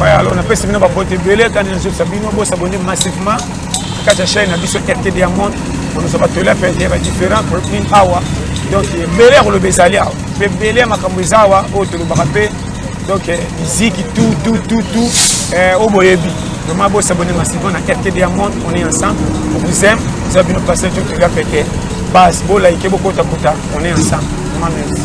Ouais, alors on a fait une boîte belé quand nous sommes s'abonner massivement quand la chaîne a dit sur RT Diamond on nous a battu là faire des différents pour une hour donc belé le besalia belé makambuzawa autre le barapé donc musique tout au boyebi vraiment beau s'abonner massivement à RT Diamond on est ensemble on vous aime vous avez une passion tout le fait bas beau like beaucoup takuta on est ensemble vraiment merci.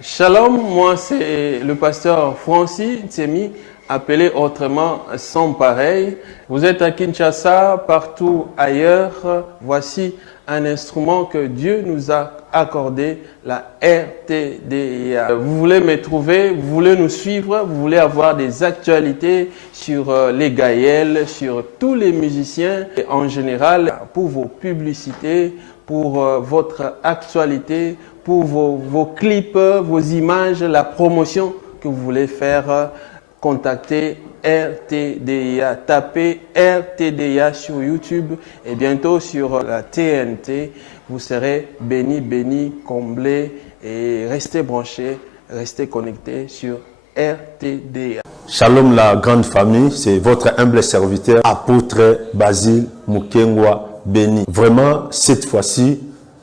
Shalom, moi c'est le pasteur Francis Tsemi, appelé autrement Sans Pareil. Vous êtes à Kinshasa, partout ailleurs. Voici un instrument que Dieu nous a accordé, la RTDIA. Vous voulez me trouver, vous voulez nous suivre, vous voulez avoir des actualités sur les Gaëls, sur tous les musiciens et en général pour vos publicités, pour votre actualité, pour vos clips, vos images, la promotion que vous voulez faire, contactez RTDIA. Tapez RTDIA sur YouTube et bientôt sur la TNT. Vous serez bénis, comblés et restez branchés, restez connectés sur RTDIA. Shalom la grande famille, c'est votre humble serviteur, apôtre Basile Mukengwa Béni. Vraiment, cette fois-ci,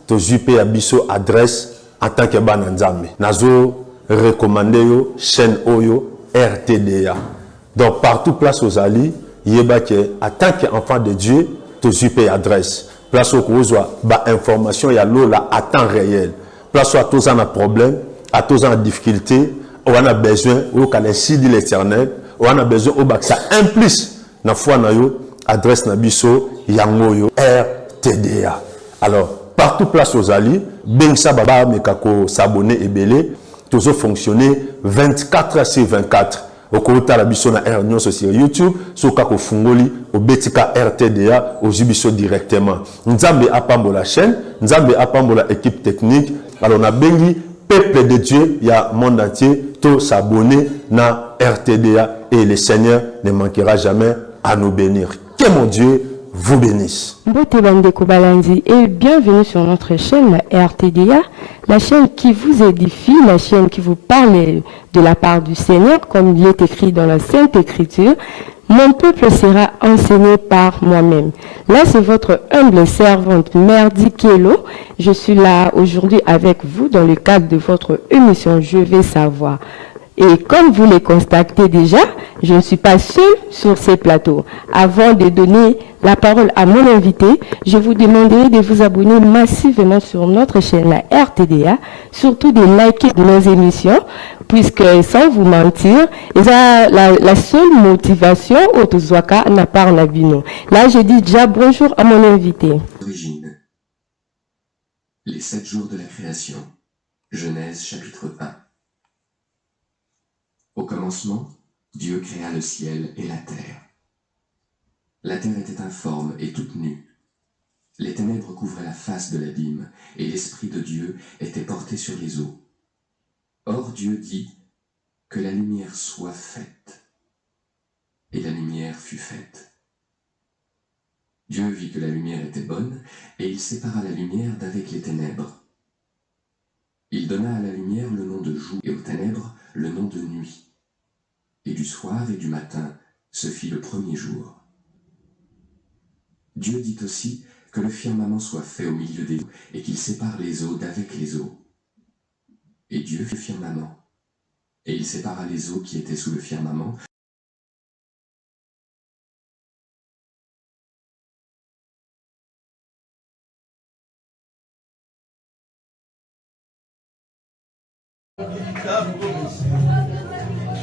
Tojupe Abisso adresse en tant que Bananzame. Nazo recommandé yo chaîne Oyo RTDA. Donc partout place aux alliés, yebake en tant qu'enfant de Dieu, Tojupe adresse. Place au Kozwa, ba information ya lola à temps réel. Place à tous en a problème, à tous en difficulté, on a besoin au calendrier de l'Éternel, on a besoin au bac ça implique na foi na yo adresse na biso yangoyo RTDA. Alors partout place aux alliés, Bengsa Baba Mekako s'abonner et belé, toujours fonctionner 24 sur 24. Au côté la biso na R sur YouTube, sur Kako Fungoli, au Betika RTDA, au Jubiso directement. Nzambe apambo la chaîne, Nzambe apambo la équipe technique. Alors on a bengi peuple de Dieu, il y a monde entier, tout s'abonner na RTDA et le Seigneur ne manquera jamais à nous bénir. Que mon Dieu vous bénisse. Mbote Bandeko Balanzi et bienvenue sur notre chaîne RTDA, la chaîne qui vous édifie, la chaîne qui vous parle de la part du Seigneur, comme il est écrit dans la Sainte Écriture. Mon peuple sera enseigné par moi-même. Là, c'est votre humble servante Merdi Kelo. Je suis là aujourd'hui avec vous dans le cadre de votre émission Je vais savoir. Et comme vous le constatez déjà, je ne suis pas seule sur ces plateaux. Avant de donner la parole à mon invité, je vous demanderai de vous abonner massivement sur notre chaîne, la RTDA, surtout de liker nos émissions, puisque sans vous mentir, la seule motivation au Tozwaka n'a pas en abino. Là, je dis déjà bonjour à mon invité. Origine. Les 7 jours de la création. Genèse chapitre 1. Au commencement, Dieu créa le ciel et la terre. La terre était informe et toute nue. Les ténèbres couvraient la face de l'abîme, et l'Esprit de Dieu était porté sur les eaux. Or Dieu dit que la lumière soit faite. Et la lumière fut faite. Dieu vit que la lumière était bonne, et il sépara la lumière d'avec les ténèbres. Il donna à la lumière le nom de jour, et aux ténèbres le nom de nuit. Et du soir et du matin se fit le premier jour. Dieu dit aussi que le firmament soit fait au milieu des eaux, et qu'il sépare les eaux d'avec les eaux. Et Dieu fit le firmament, et il sépara les eaux qui étaient sous le firmament.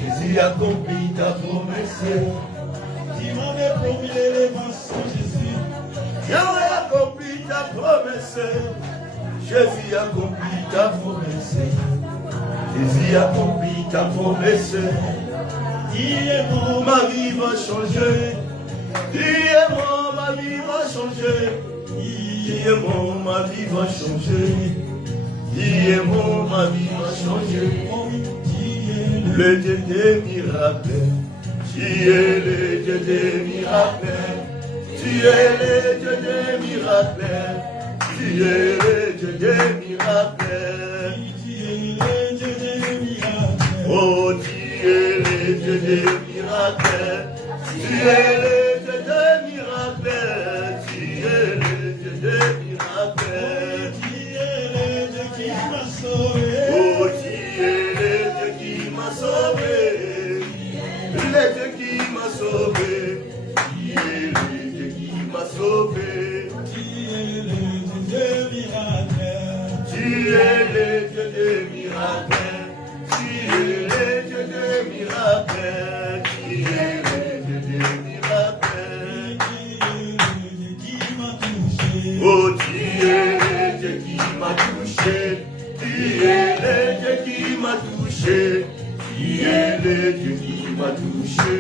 Jésus accomplit ta promesse. Tu m'avais promis l'élément sans Jésus. Yahweh accomplit ta promesse. Jésus accomplit ta promesse. Jésus accomplit ta promesse. Dis-moi, ma vie va changer. Dis-moi, ma vie va changer. Dis-moi, ma vie va changer. Dis-moi, ma vie va changer. Le Dieu des miracles, tu es le Dieu des miracles, tu es le Dieu des miracles, tu es le Dieu des miracles, tu es le Dieu des miracles, oh tu es le Dieu des miracles. miracles. Tu es le Dieu des miracles. Tu es le Dieu des miracles. Tu es le Dieu qui m'a sauvé. Oh, tu es le Dieu qui m'a sauvé. Le Dieu qui m'a sauvé. Tu es le Dieu qui m'a sauvé. Tu es le Dieu des miracles. Tu es le Dieu des miracles. Tu es le Dieu des miracles. Tu es le Dieu des miracles. Oh, tu es le Dieu qui m'a touché. Tu es le Dieu qui m'a touché. Tu es le Dieu qui m'a touché.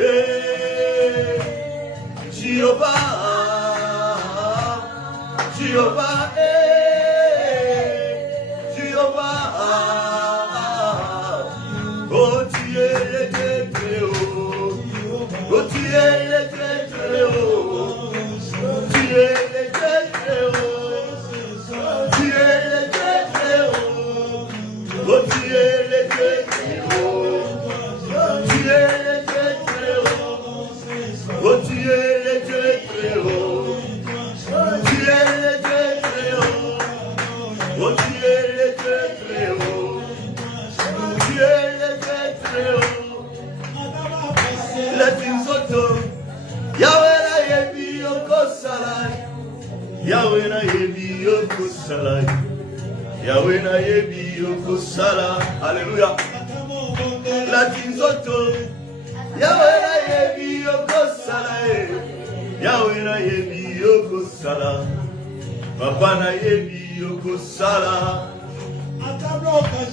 Eh, Jéhovah, Jéhovah, Jéhovah. Oh, tu es le Dieu très haut. Oh, tu es le Dieu très haut. Tu es le Dieu très haut. Tu es le Dieu très haut. Oh, tu es le Dieu très haut. Tu es le Dieu très haut. Oh, tu es le Dieu très haut. Tu es le Dieu très haut. Oh, tu es le Dieu très haut. Tu es le Dieu très haut. Le Tinsoto. Yahweh na yebi yoko salai. Yahweh na yebi yoko salai. Yahweh na yebi yoko salai. Alléluia. La Tinsoto. Yahweh na yebi yoko salai. Yahweh na yebi yoko salai. Papa na yebi yoko salai.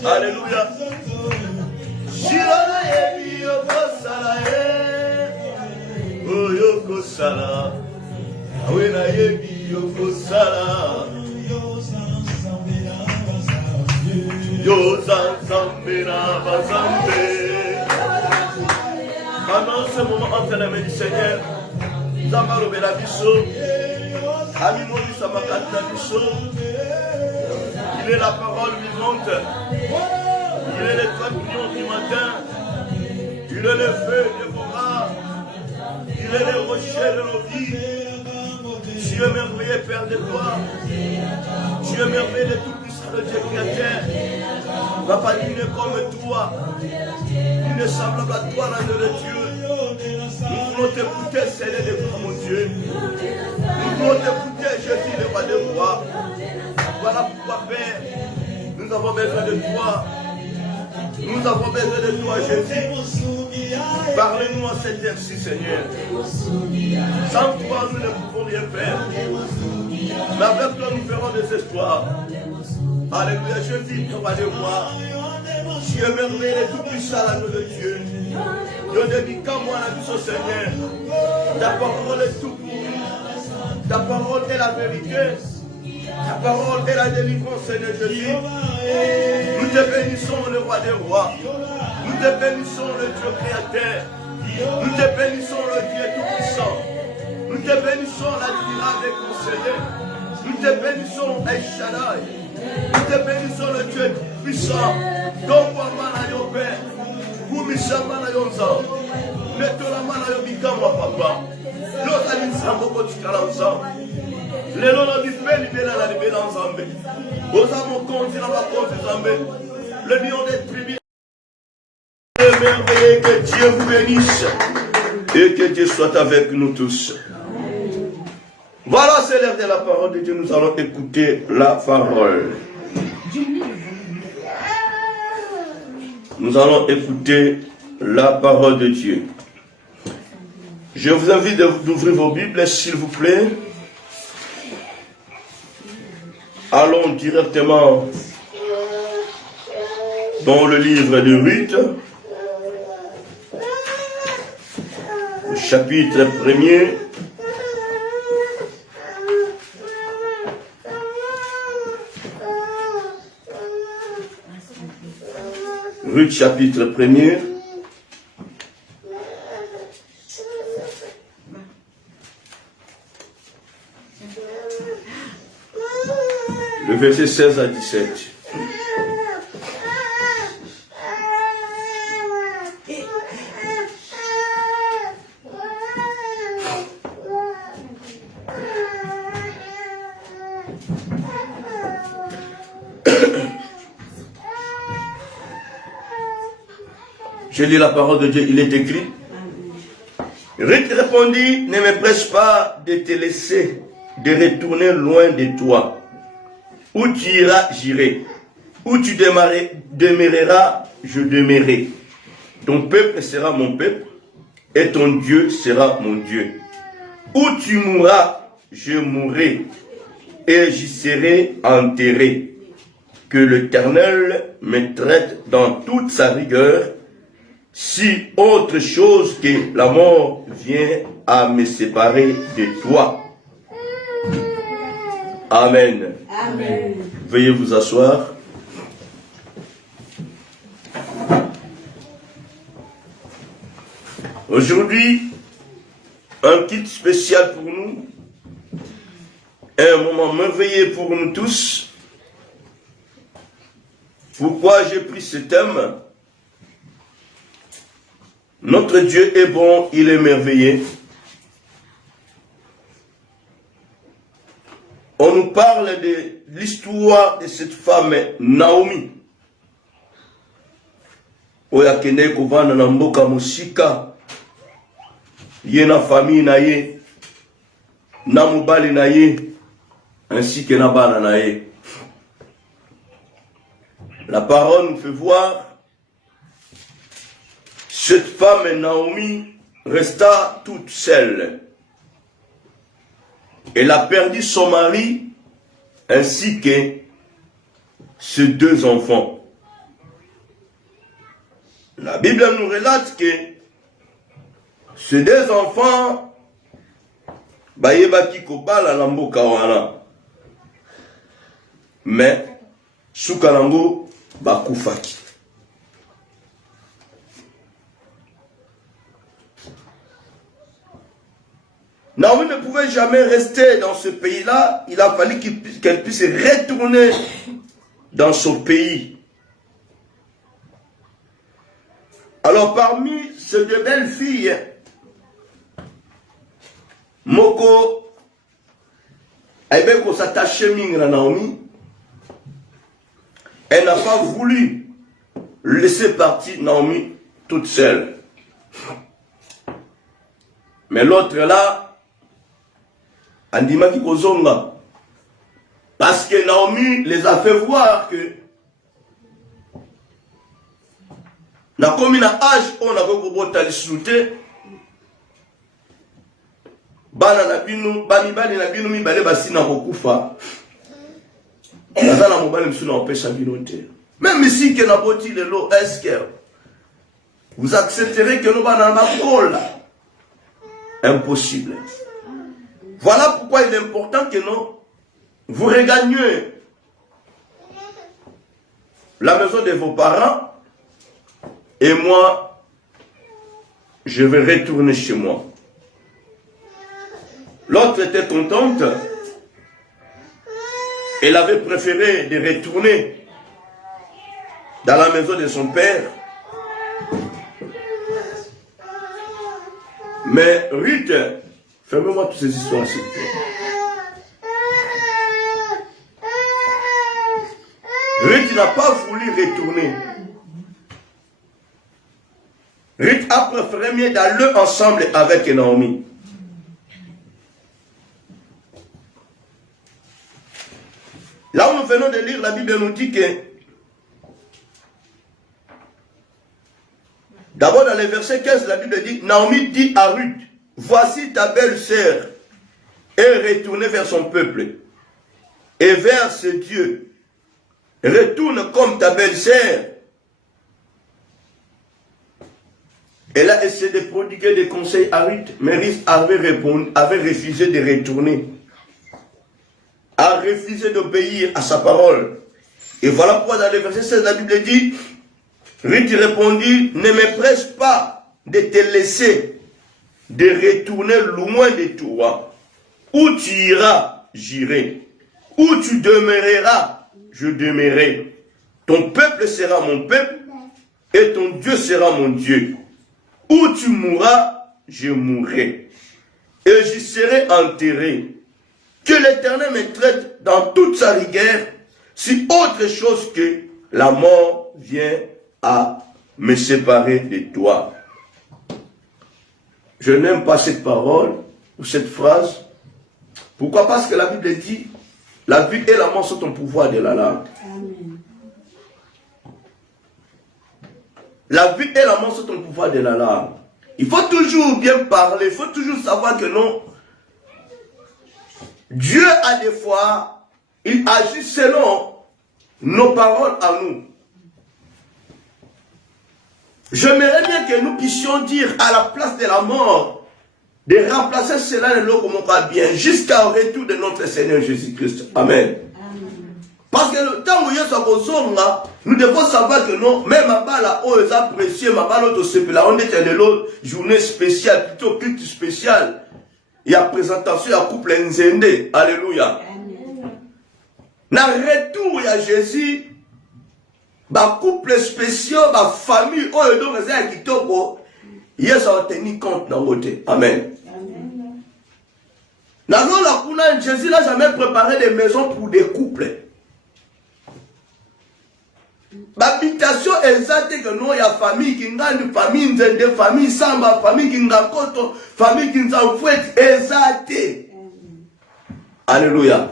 Alléluia. Shiro na yebi yoko salai. Oh yoko salai. Yahweh na yebi yoko salai. Yo zanzambe na bazambe. Pendant ce moment entre les mains du Seigneur, Zamaro Belabiso, Amimo Samakata Biso, il est la parole vivante, il est l'étoile du matin, il est le feu dévorant, il est le rocher de nos vies. Tu es merveilleux, Père de toi, tu es merveilleux de tout puissant de Dieu créateur. Papa, il est comme toi, il est semblable à toi, l'âme de Dieu. Nous voulons t'écouter, Seigneur de gloire, mon Dieu. Nous voulons t'écouter, Jésus, le roi de roi. Voilà pourquoi, Père, nous avons besoin de toi. Nous avons besoin de toi, Jésus. Parlez-nous en cette heure-ci, Seigneur. Sans toi, nous ne pouvons rien faire. Mais avec toi, nous ferons des espoirs. Alléluia, Jésus, le roi de roi. Tu es merveilleux, tout puissant, l'agneau de Dieu. Dieu ne dit qu'à moi, la vie au Seigneur. Ta parole est tout pour nous. Ta parole est la vérité. Ta parole est la délivrance, Seigneur Jésus. Nous te bénissons, le roi des rois. Nous te bénissons, le Dieu créateur. Nous te bénissons, le Dieu tout-puissant. Nous te bénissons, l'admirable conseiller. Nous te bénissons, El Shaddai. Nous te bénissons, le Dieu puissant. Donc, Papa, yo Père. Kumishama na yonza. Netolama na yobikama papa. Yota nzambo kotikala nzambo. Lelo na bipe libela na libela nzambe. Oza mokonzi na bakonzi nzambe. Le lion des tribus. Merveilleux, que Dieu vous bénisse. Et que Dieu soit avec nous tous. Voilà, c'est l'heure de la parole de Dieu. Nous allons écouter la parole. Nous allons écouter la parole de Dieu. Je vous invite d'ouvrir vos Bibles, s'il vous plaît. Allons directement dans le livre de Ruth, chapitre 1er. Ruth, chapitre 1er. Le verset 16 à 17. Je lis la parole de Dieu, il est écrit. Ruth répondit, ne me presse pas de te laisser, de retourner loin de toi. Où tu iras, j'irai. Où tu demeureras, je demeurerai. Ton peuple sera mon peuple, et ton Dieu sera mon Dieu. Où tu mourras, je mourrai, et j'y serai enterré. Que l'Éternel me traite dans toute sa rigueur, si autre chose que la mort vient à me séparer de toi. Amen. Amen. Veuillez vous asseoir. Aujourd'hui, un kit spécial pour nous, un moment merveilleux pour nous tous. Pourquoi j'ai pris ce thème? Notre Dieu est bon, il est merveilleux. On nous parle de l'histoire de cette femme Naomi. Oyakene kovana na mboka musika. Ye na famille na ye. Na mobali na ye. Ainsi que na bana na ye. La parole nous fait voir cette femme Naomi resta toute seule. Elle a perdu son mari ainsi que ses deux enfants. La Bible nous relate que ces deux enfants bayebaki kobala na mboka wana. Mais suka nango bakufaki. Naomi ne pouvait jamais rester dans ce pays-là. Il a fallu qu'elle puisse retourner dans son pays. Alors parmi ces deux belles filles, Moko, elle s'attacher à Naomi. Elle n'a pas voulu laisser partir Naomi toute seule. Mais l'autre là, Andimaki Kozonga. Parce que Naomi les a fait voir que na komi na âge on a kobota lisute bana na binu bani bali na binu mibale basina kokufa. Nazana mobali msuna opesha binu te. Même si que na boti le lo est-ce que vous accepterez que nous bana na kola? Impossible. Voilà pourquoi il est important que vous regagniez la maison de vos parents et moi, je vais retourner chez moi. L'autre était contente. Elle avait préféré de retourner dans la maison de son père. Mais Ruth, fermez-moi toutes ces histoires, s'il vous plaît. Ruth n'a pas voulu retourner. Ruth a préféré mieux d'aller ensemble avec Naomi. Là où nous venons de lire, la Bible nous dit que d'abord dans le verset 15, la Bible dit, Naomi dit à Ruth, voici ta belle-sœur est retournée vers son peuple et vers ce Dieu. Retourne comme ta belle-sœur. Elle a essayé de prodiguer des conseils à Ruth, mais Ruth avait refusé de retourner. A refusé d'obéir à sa parole. Et voilà pourquoi dans le verset 16, la Bible dit, Ruth répondit, ne me presse pas de te laisser, de retourner loin de toi. Où tu iras, j'irai. Où tu demeureras, je demeurerai. Ton peuple sera mon peuple, et ton Dieu sera mon Dieu. Où tu mourras, je mourrai, et j'y serai enterré. Que l'Éternel me traite dans toute sa rigueur, si autre chose que la mort vient à me séparer de toi. Je n'aime pas cette parole ou cette phrase. Pourquoi? Parce que la Bible dit, la vie et la mort sont au pouvoir de la langue. Amen. La vie et la mort sont au pouvoir de la langue. Il faut toujours bien parler, il faut toujours savoir que non. Dieu a des fois, il agit selon nos paroles à nous. J'aimerais bien que nous puissions dire à la place de la mort, de remplacer cela de l'eau comme on va bien, jusqu'au retour de notre Seigneur Jésus-Christ. Amen. Parce que le temps où il y a nous devons savoir que non, même à bas où ils apprécient, ma bas l'autre on est dans l'autre journée spéciale, plutôt culte spécial. Il y a présentation, il y a couple Nzende. Alléluia. Dans le retour, il y a Jésus. Ba couple spécial, ba famille, oh, et donc, il y a ça tenu compte dans le côté. Amen. Jésus n'a jamais préparé des maisons pour des couples. L'habitation exacte que nous, il y a famille qui gagne, famille Nzende, famille Samba, famille qui Ngakoto, famille qui Nzamfouet, exacte. Alléluia.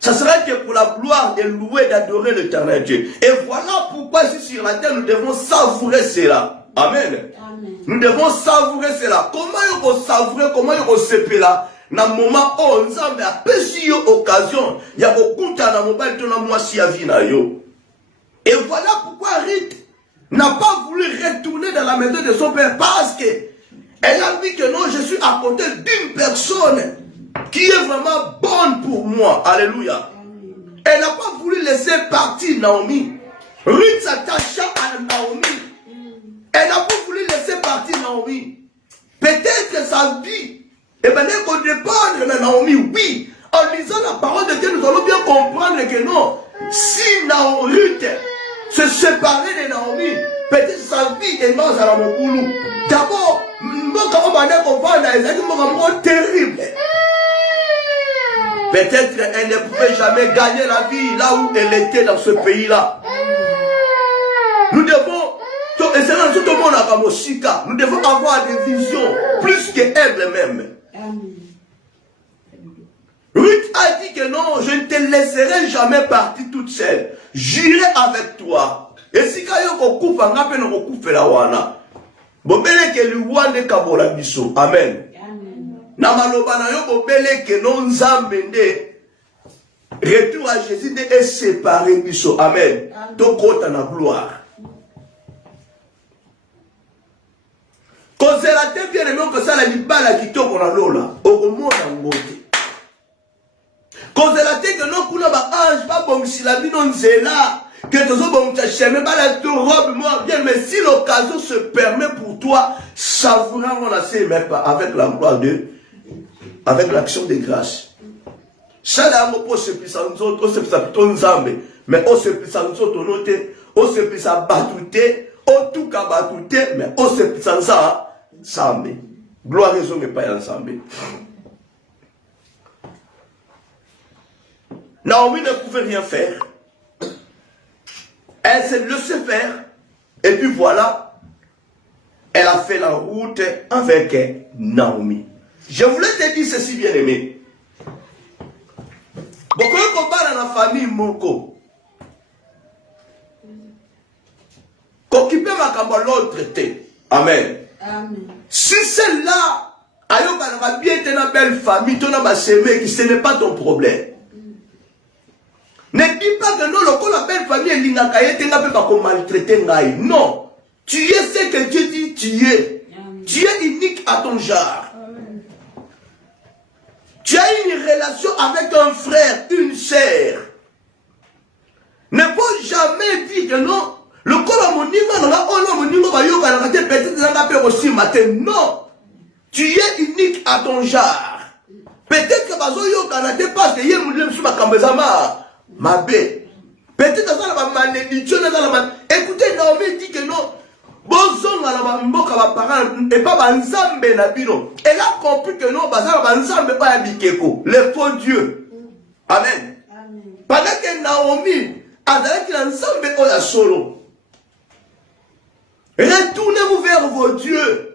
Ça serait que pour la gloire de louer, d'adorer l'éternel Dieu. Et voilà pourquoi ici sur la terre, nous devons savourer cela. Amen. Amen. Nous devons savourer cela. Comment il faut savourer, comment il faut se là? Dans le moment où nous avons une occasion, il y a beaucoup de mobile de moi si à yo. Et voilà pourquoi Ruth n'a pas voulu retourner dans la maison de son père parce que elle a dit que non, je suis à côté d'une personne qui est vraiment bonne pour moi. Alléluia. Elle n'a pas voulu laisser partir Naomi. Ruth s'attacha à Naomi. Elle n'a pas voulu laisser partir Naomi. Peut-être sa vie, et bien, elle peut dépendre de Naomi, oui. En lisant la parole de Dieu, nous allons bien comprendre que non. Si Ruth se séparait de Naomi, peut-être sa vie est dans la Mokoulou. D'abord, terrible. Peut-être elle ne pouvait jamais gagner la vie là où elle était dans ce pays-là. Nous devons, nous devons avoir des visions plus qu'elle-même. Ruth a dit que non, je ne te laisserai jamais partir toute seule. J'irai avec toi. Et si kayo coupe, on a peine coupe la wana. Bobele ke luwande kabola biso. Amen. Na maloba na yo bobele ke non nzambende. Retour à Jésus de séparer biso. Amen. Donc kota na gloire. Quand c'est la tête bien aimé que ça la libala qui toko na lola. Okomona ngote. Quand c'est la tête que non kuna ba ange ba bomsi la bino nzela. Que tu as jamais pas la robe moi bien, mais si l'occasion se permet pour toi, savourer on a fait même pas avec l'emploi de, avec l'action de grâce. Ça là on peut se pisser nous autres, on se pisser ton zambe, mais on se pisser nous autres noter, on se pisser batouter, on tout cas batouter, mais on se pisser ça, zambe. Gloire raison mais pas ensemble. Naomi ne pouvait rien faire. Elle s'est laissée faire. Et puis voilà. Elle a fait la route avec Naomi. Je voulais te dire ceci, bien aimé. Beaucoup de combats dans la famille Moko. Qu'occuper ma cambo l'autre traité. Amen. Amen. Si celle-là, ayoka na bien été une belle famille, ton a semé, ce n'est pas ton problème. Ne dis pas que non, le belle famille est l'ingakaye, tu n'as pas maltraiter. Non. Tu es ce que Dieu dit, tu es. Tu es unique à ton genre. Tu as une relation avec un frère, une sœur. Ne faut jamais dire que non. Le corps mon niveau, peut-être aussi matin. Non. Tu es unique à ton genre. Peut-être que Bazoyo Canada parce que Yémoulem sur ma cambezama. Ma bé. Peut-être que ça va malédiction. Écoutez, Naomi dit que non. Bozong à la mboka va parler et pas banzambe na bino. Elle a compris que non, bazar banzambe pas abikeko. Le faux Dieu. Amen. Pendant que Naomi a dit que l'ensemble est la solo. Retournez-vous vers vos dieux.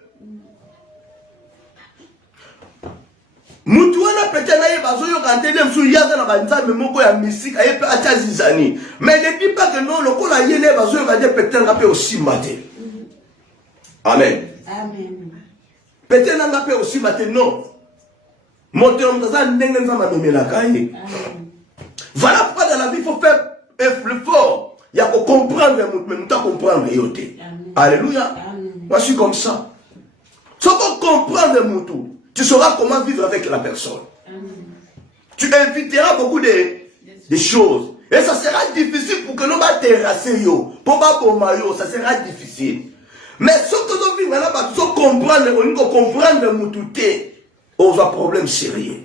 Mutu wana peut-être na yebazo yo kantele msu yaza na banzambe moko ya mystique ayepe acha zizani. Mais ne dis pas que non le kola yene bazo yo kanje peut-être ngape aussi maté. Amen. Amen. Peut-être ngape aussi maté non. Monter on dans un ndenge nzamba memela kai. Voilà pourquoi dans la vie il faut faire un effort. Il y a pour comprendre mais nous ta comprendre yoté. Alléluia. Moi je suis comme ça. Si on comprend le moutou, tu sauras comment vivre avec la personne. Tu éviteras beaucoup de choses. Et ça sera difficile pour que nous va terrasser yo. Pour pas pour maillot, ça sera difficile. Mais ce que nous vivons là, tu dois comprendre le moutou, on a un problème sérieux.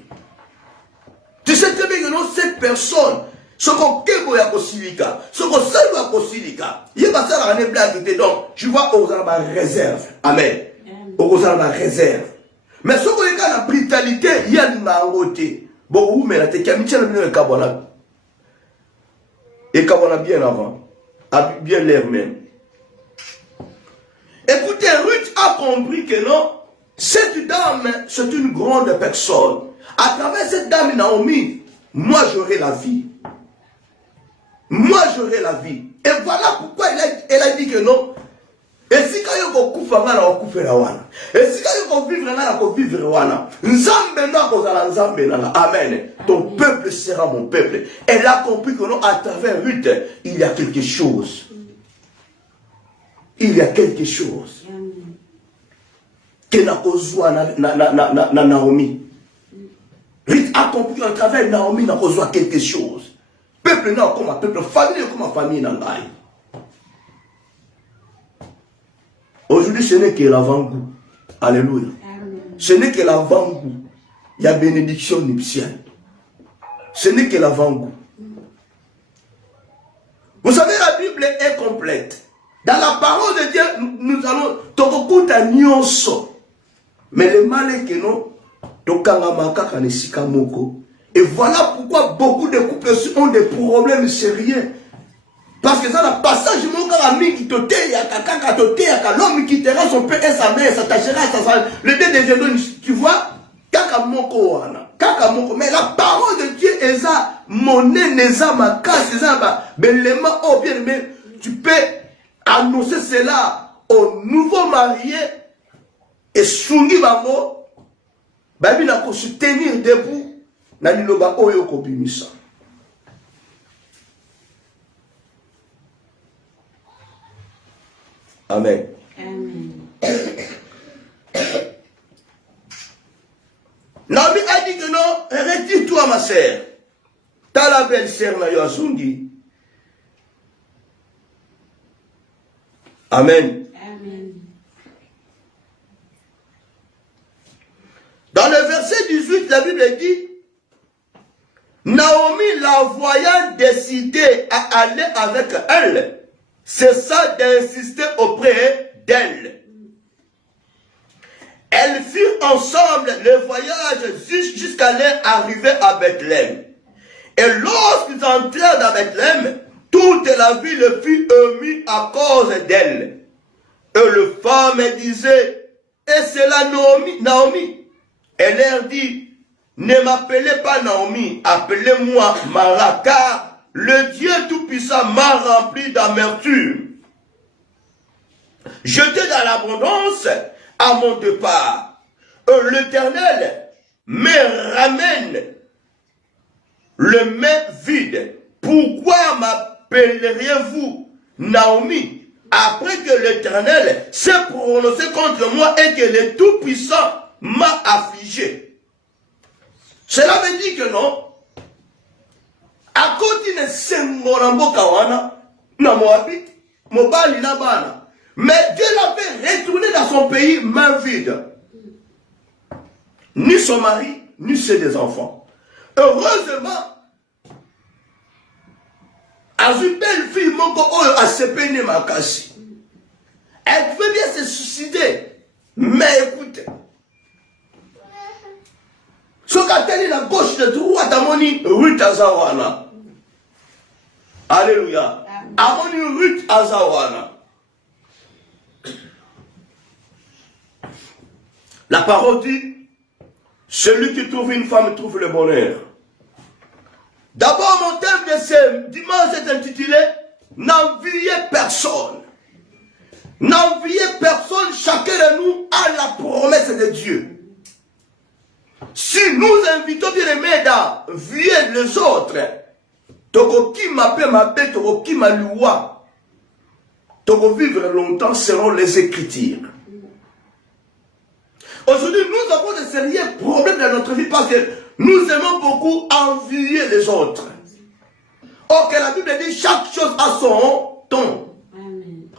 Tu sais très bien que non, cette personne, ce qu'on kebo ya kosilika, ce qu'on sait ya kosilika, il va ça la blague donc, tu vois, on a la réserve. Amen. On a la réserve. Mais ce qu'on est dans la brutalité, il y a une marotte. Bon, où mais la tête qui a mis le cabana. Et cabana bien avant. Bien l'air même. Écoutez, Ruth a compris que non, cette dame, c'est une grande personne. À travers cette dame Naomi, moi j'aurai la vie. Moi j'aurai la vie. Et voilà pourquoi elle a dit que non. Et si quand il y a beaucoup de gens, et si quand il y a beaucoup de gens, amen. Ton peuple sera mon peuple. Elle a compris que non, à travers Ruth, il y a quelque chose. Il y a quelque chose. Que n'a pas Naomi. Ruth a compris qu'à travers Naomi, n'a pas quelque chose. Peuple n'a comme un peuple, famille comme famille n'a pas. Aujourd'hui, ce n'est que l'avant-goût. Alléluia. Ce n'est que l'avant-goût. Il y a bénédiction nuptiale. Ce n'est que l'avant-goût. Vous savez, la Bible est complète. Dans la parole de Dieu, nous allons tokokuta nyonso. Mais le mal est que non, tokangamaka kanesika moko. Et voilà pourquoi beaucoup de couples ont des problèmes sérieux. Parce que ça, le passage, qui te l'homme qui quittera son père et sa mère, s'attachera à sa femme. Le Dieu des jeunes, tu vois, mais la parole de Dieu est ça, monnaie, n'est ça, ma casse, ça, l'élément, oh bien, mais tu peux annoncer cela au nouveau marié et sungi bango, babi na ko se tenir debout, na liloba oyo ko bimisa. Amen. Naomi a dit que non, retire-toi ma sœur. T'as la belle-sœur na Yoasungi. Amen. Amen. Dans le verset 18, la Bible dit, Naomi la voyant décider à aller avec elle, cessa d'insister auprès d'elle. Elles firent ensemble le voyage jusqu'à leur arrivée à Bethléem. Et lorsqu'ils entrèrent dans Bethléem, toute la ville fut émue à cause d'elle. Et le femme disait, et c'est la Naomi. Elle leur dit, ne m'appelez pas Naomi, appelez-moi Mara, car le Dieu Tout-Puissant m'a rempli d'amertume. Jeté dans l'abondance à mon départ. L'Éternel me ramène le main vide. Pourquoi m'appelleriez-vous Naomi après que l'Éternel s'est prononcé contre moi et que le Tout-Puissant m'a affligé? Cela veut dire que non. À côté de Sengorambo Kawana, na Moabit, Mobali Nabana. Mais Dieu l'a fait retourner dans son pays main vide. Ni son mari, ni ses des enfants. Heureusement, à une belle fille, mon copain a séparé ma casse. Elle pouvait bien se suicider. Mais écoutez, ce qu'a tenu la gauche de droite, à mon Ruth Azawana. Alléluia. À mon Ruth Azawana. La parole dit, celui qui trouve une femme trouve le bonheur. D'abord, mon thème de ce dimanche est intitulé « N'enviez personne ». N'enviez personne, chacun de nous a la promesse de Dieu. Si nous invitons bien aimés d'envier les autres, Tokoki m'appelle ma bête, Tokoki ma loi, Toko vivre longtemps selon les Écritures. Aujourd'hui, nous avons de sérieux problèmes dans notre vie parce que nous aimons beaucoup envier les autres. Or que la Bible dit chaque chose a son temps.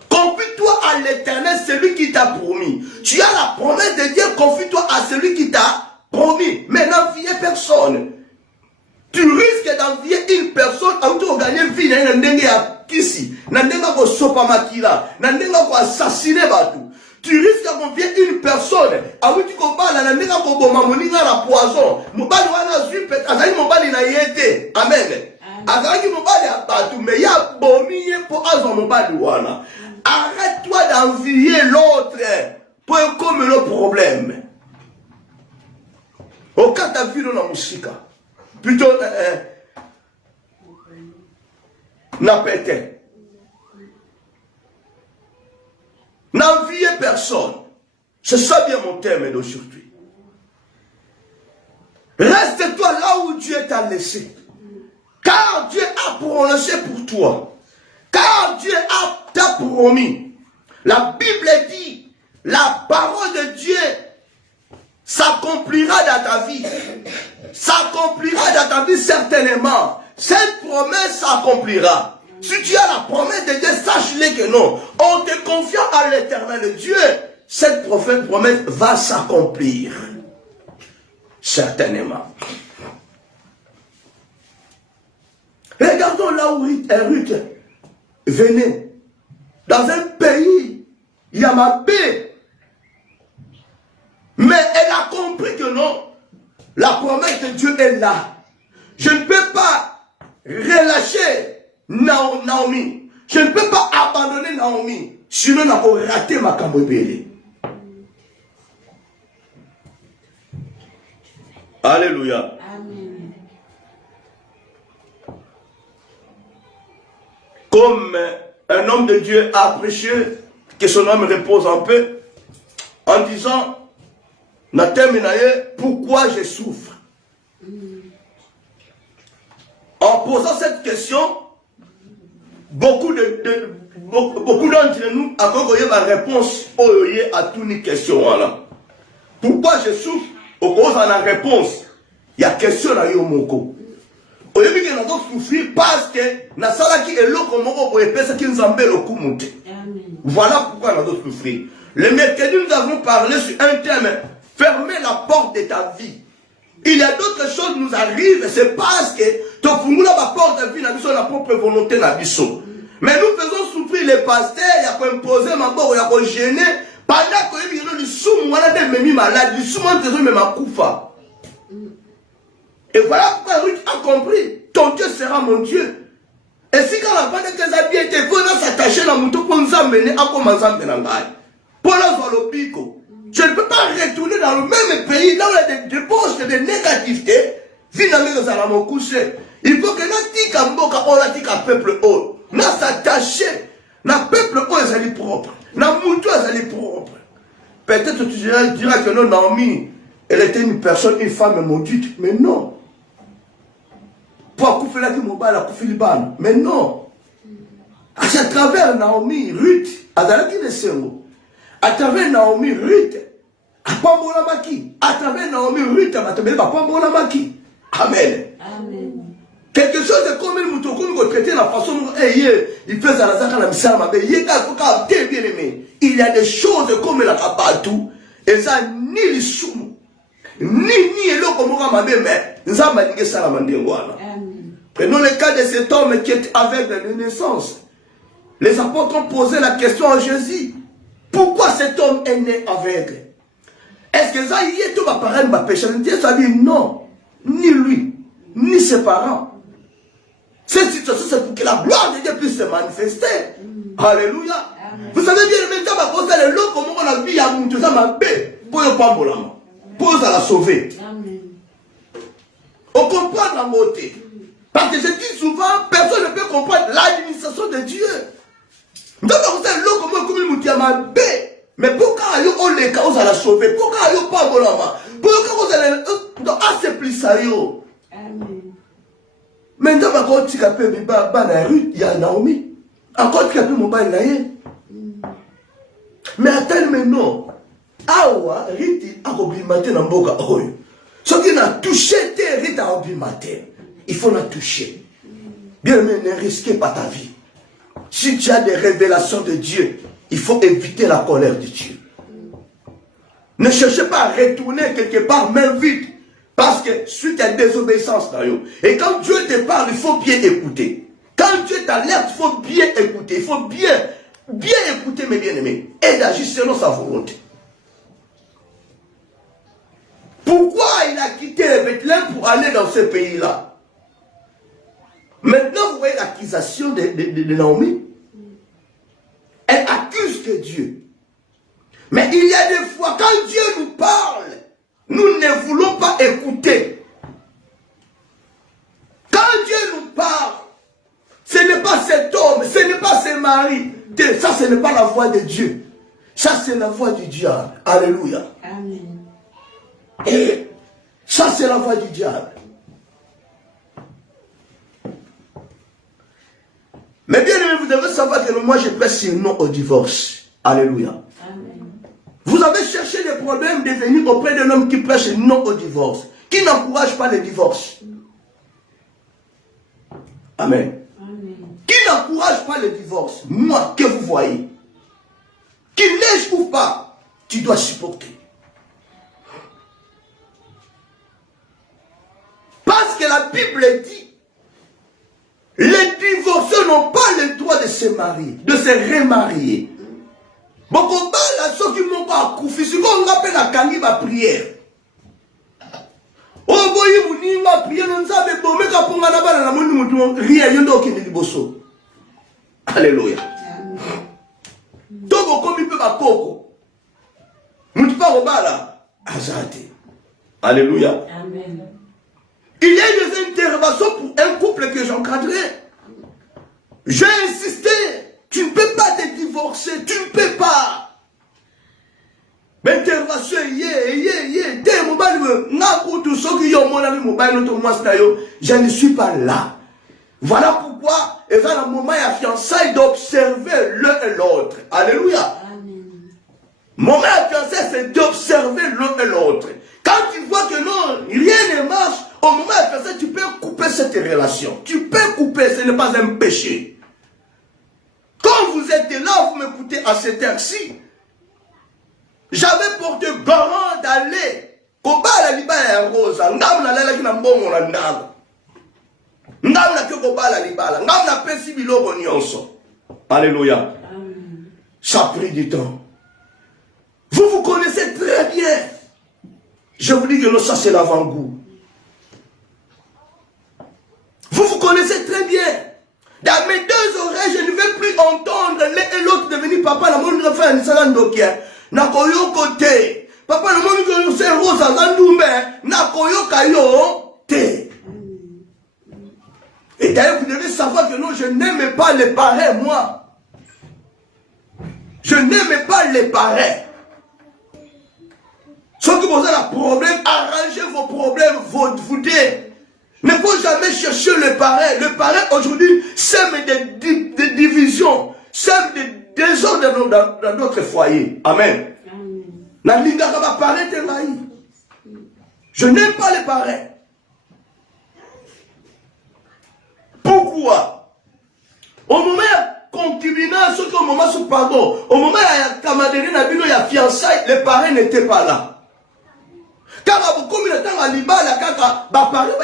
Confie-toi à l'Éternel, celui qui t'a promis. Tu as la promesse de Dieu, confie-toi à celui qui t'a promis. Mais n'enviez personne. Tu risques d'envier une personne à où gagner vie dans ndenge ya kisi, dans ndenge ko sopa makila, dans ndenge ko assassiner batu. Tu risques d'envier une personne à où tu kobala dans ndenge ko boma moninga la poison. Mobali wana zui peut azali mobali na yete. Amen. Azali mobali ya batu mais ya bomi po azo mobali wana. Arrête-toi d'envier l'autre pour comme le problème. Au cas de vie dans la musique, plutôt n'a pété. N'enviez personne. C'est ça bien mon thème d'aujourd'hui. Reste-toi là où Dieu t'a laissé. Car Dieu a prononcé pour toi. Car Dieu t'a promis. La Bible dit, la parole de Dieu s'accomplira dans ta vie. S'accomplira dans ta vie certainement. Cette promesse s'accomplira. Si tu as la promesse de Dieu, sache-le que non. En te confiant à l'Éternel Dieu, cette promesse va s'accomplir. Certainement. Regardons là où Ruth venait. Dans un pays, il y a ma paix. Mais elle a compris que non, la promesse de Dieu est là. Je ne peux pas relâcher Naomi. Je ne peux pas abandonner Naomi. Sinon, on a raté ma camobélé. Alléluia. Amen. Comme un homme de Dieu a prêché, que son âme repose un peu, en disant, pourquoi je souffre? En posant cette question, beaucoup d'entre nous avons eu la réponse à toutes les questions. Pourquoi je souffre? Au cause de la réponse, il y a question à Yomoko. Au lieu de nous souffrir parce que nous avons dit que voilà pourquoi nous devons souffrir. Le mercredi, nous avons parlé sur un thème. Fermer la porte de ta vie. Il y a d'autres choses qui nous arrivent, c'est parce que tu as la porte de vie, nous avons la propre volonté. Mais nous faisons souffrir les pasteurs, il y a qu'à imposer ma porte, il y a qu'à gêner. Pendant que nous sommes malades, nous sommes malades. Et voilà pourquoi Ruth a compris. Ton Dieu sera mon Dieu. Et si quand la femme de bien été, il faut s'attacher à mon tour pour nous amener à commencer à faire. Pour la voir le pico. Je ne peux pas retourner dans le même pays, là où il y a des débauches, des négativités. Finalement, nous allons coucher. Il faut que nous disions que nous peuple haut. Nous s'attacher. Notre peuple haut est propre. Notre mouton est propre. Peut-être que tu diras que non, Naomi, elle était une personne, une femme maudite. Mais non. Pour couper la vie, mais non. À travers Naomi, Ruth, à travers Naomi, Ruth, à travers Naomi, Ruth, Amen. Amen. Quelque chose de comme il m'a traité la façon dont il fait ça, il y a des choses comme il a pas tout, et ça ni les sous, ni le comme mais nous avons dit ça la mandéwana. Prenons le cas de cet homme qui est aveugle de naissance. Les apôtres ont posé la question à Jésus. Pourquoi cet homme est né aveugle? Est-ce que ça y est tout va paraître ma péché? Dieu a dit non. Ni lui, ni ses parents. Cette situation, c'est pour que la gloire de Dieu puisse se manifester. Alléluia. Vous savez bien, maintenant, à cause de l'eau, comment on a vu à Mountouza ma paix. pour ne pas mourir. Pour la sauver. On comprend la beauté. Parce que je dis souvent, personne ne peut comprendre l'administration de Dieu. Donc, vous savez, l'eau comme il mais pourquoi on les cas, vous allez sauver? Pourquoi on pas mourir? Pourquoi vous allez assouplir ça? Maintenant, quand tu as pu il y a Naomi. Encore tu as pu mobile. Mais attends maintenant. Awa, Riti a oblimaté dans Boga Oyo. Ce qui n'a touché, Riti a oblimaté. Il faut la toucher. Bien aimé, ne risquez pas ta vie. Si tu as des révélations de Dieu, il faut éviter la colère de Dieu. Ne cherchez pas à retourner quelque part, même vite. Parce que suite à désobéissance, et quand Dieu te parle, il faut bien écouter. Quand Dieu t'alerte, il faut bien écouter. Il faut bien écouter, mes bien-aimés. Et d'agir selon sa volonté. Pourquoi il a quitté Bethléem pour aller dans ce pays-là? Maintenant, vous voyez l'accusation de Naomi. Elle accuse que Dieu. Mais il y a des fois, quand Dieu nous parle, nous ne voulons pas écouter. Quand Dieu nous parle, ce n'est pas cet homme, ce n'est pas ce mari. Ça, ce n'est pas la voix de Dieu. Ça, c'est la voix du diable. Alléluia. Amen. Et ça, c'est la voix du diable. Mais bien aimé, vous devez savoir que moi, je prêche non au divorce. Alléluia. Amen. Vous avez cherché des problèmes de venir auprès d'un homme qui prêche non au divorce, qui n'encourage pas le divorce. Amen. Amen. Qui n'encourage pas le divorce, moi, que vous voyez, qu'il neige ou pas, tu dois supporter. Parce que la Bible dit, les divorcés n'ont pas le droit de se marier, de se remarier. Bon, là, ceux qui n'ont pas accouché, ce qu'on appelle la canne, ma prière. Oh, boy, vous n'y ma prière, nous savons, bon, mais quand on a la balle, nous rien, il y a aucun divorce. Alléluia. Donc, comme il peut pas coco, nous ne pas au bas là, azate. Alléluia. Amen. Il y a des interventions pour un couple que j'encadrais. J'ai insisté. Tu ne peux pas te divorcer. Tu ne peux pas. L'intervention, je ne suis pas là. Voilà pourquoi, et dans le moment, il y a fiançailles d'observer l'un et l'autre. Alléluia. Moment de fiançailles, c'est d'observer l'un et l'autre. Quand tu vois que non, rien ne marche, au moment de fiançailles, tu peux couper cette relation. Tu peux couper, ce n'est pas un péché. Quand vous êtes là, vous m'écoutez à cette heure-ci, j'avais porté garant d'aller. Kobala libala rosa, ngam na lela kina mbongo na ndago. Ngam na kobala libala, ngam na pesi biloko nyonso. Alléluia. Ça a pris du temps. Vous vous connaissez très bien. Je vous dis que ça c'est l'avant-goût. Vous vous connaissez très bien. Dans mes deux oreilles, je ne vais plus entendre l'un et l'autre devenir papa. La monde va faire un salandokia. Nakoyo côté. Papa, le monde que c'est rose à Zandoumbe. Nakoyo kayo te. Et d'ailleurs, vous devez savoir que non, je n'aime pas les pareils, moi. Je n'aime pas les pareils. Sauf que vous avez un problème, arrangez vos problèmes, vous deux. Ne faut jamais chercher le pareil. Le pareil aujourd'hui sème des divisions, sème des désordres dans notre foyer. Amen. Je n'aime pas les pareils. Pourquoi? Au moment où concubinage, au moment où pardon, au moment où il y a camaraderie, il y a fiançailles, les pareils n'étaient pas là. Car comme il est en Liban, il y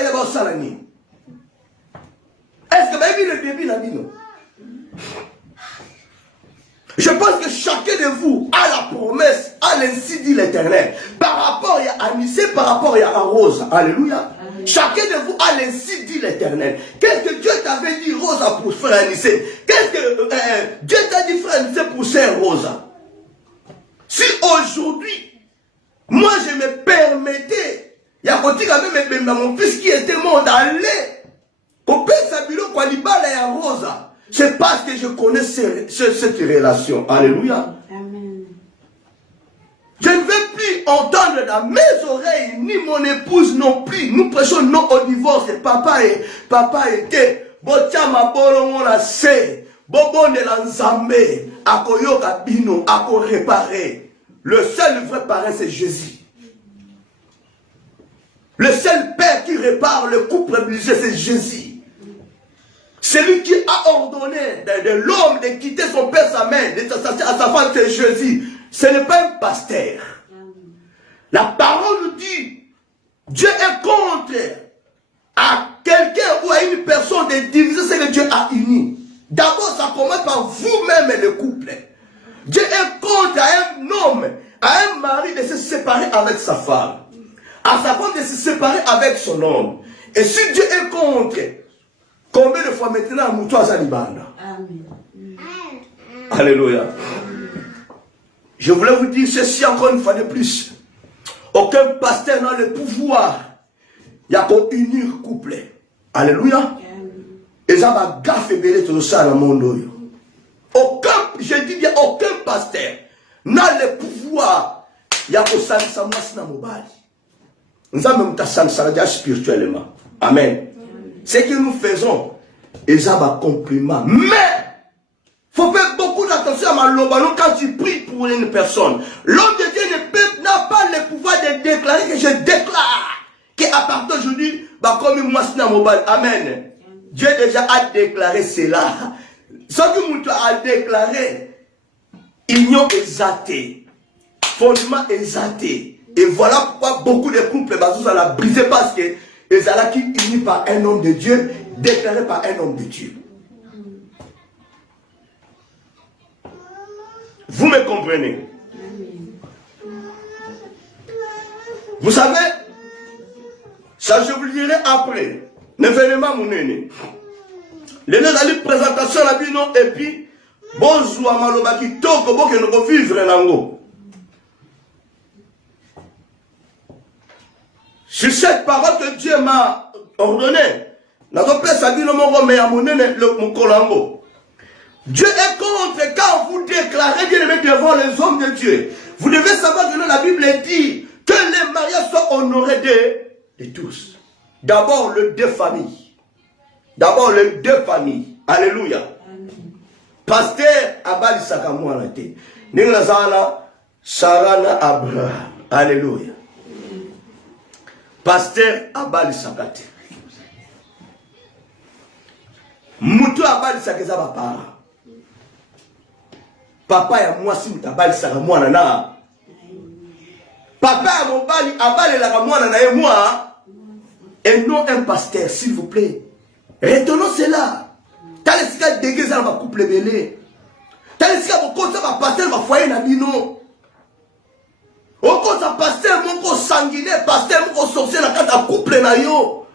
a un salami. Est-ce que vous avez vu le début, Nabino? Je pense que chacun de vous a la promesse, a l'ainsi dit l'Éternel. Par rapport à Anissé, par rapport à Rose. Alléluia. Amen. Chacun de vous a l'ainsi dit l'Éternel. Qu'est-ce que Dieu t'avait dit, Rosa, pour frère Anissé? Qu'est-ce que Dieu t'a dit, frère Anissé, pour sœur Rosa? Si aujourd'hui, Moi, je me permettais, il y a même mon fils qui était mort d'aller. C'est parce que je connais cette relation. Alléluia. Amen. Je ne vais plus entendre dans mes oreilles, ni mon épouse non plus. Nous prêchons non au divorce. Papa était, bochama borongo la se, bobonde la nzambe, akoyoka bino, ako réparer. Le seul vrai parrain, c'est Jésus. Le seul père qui répare le couple brisé, c'est Jésus. Celui qui a ordonné de l'homme de quitter son père, sa mère, de s'associer à sa femme, c'est Jésus. Ce n'est pas un pasteur. La parole nous dit, Dieu est contre à quelqu'un ou à une personne de diviser ce que Dieu a uni. D'abord, ça commence par vous-même le couple. Dieu est contre à un homme, à un mari de se séparer avec sa femme. À sa femme de se séparer avec son homme. Et si Dieu est contre, combien de fois maintenant Moutoua Zalibanda? Amen. Alléluia. Je voulais vous dire ceci encore une fois de plus. Aucun pasteur n'a le pouvoir. Il n'y a qu'un unique couple. Alléluia. Et ça va gaffer belé tout ça dans le monde. Aucun, je dis bien aucun pasteur n'a le pouvoir. Il y a qu'un sansamas na mobali. Nous avons même ta sansadia spirituellement. Amen. Ce que nous faisons, et ça va compliment. Mais, il faut faire beaucoup d'attention à ma lobano quand tu pries pour une personne. L'homme de Dieu n'a pas le pouvoir de déclarer que je déclare qu'à partir d'aujourd'hui, comme moi, c'est mobile. Amen. Dieu déjà a déclaré cela. Ce que nous a déclaré, union exaltée, fondement exalté. Et voilà pourquoi beaucoup de couples ça l'a brisé parce que les qui unis par un homme de Dieu, déclaré par un homme de Dieu. Vous me comprenez? Vous savez, ça je vous le dirai après. L'événement mon aîné. Les présentation la bino et puis bonjour à maloba qui toko bo que nous vivre nango. Sur cette parole que Dieu m'a ordonnée, Dieu est contre quand vous déclarez bien aimé devant les hommes de Dieu. Vous devez savoir que la Bible dit que les mariages soient honorés de tous. D'abord les deux familles. D'abord les deux familles. Alléluia. Pasteur Abali Sakamouanate. Ningazala Sarana Abraham. Alléluia. Pasteur Abali Sakate. Moutou Abali Sakeza Bapara. Papa ya moi si mutabali saka mwana na. Papa ya mobali abali la mwana na moi. Et non un pasteur, s'il vous plaît. Retenons cela. T'as les gars déguisés dans ma couple belé. T'as les gars beaucoup ça va pasteur va foyer na bino. Oko ça pasteur mon ko sanguinaire, pasteur mon ko sorcier na kata couple na yo.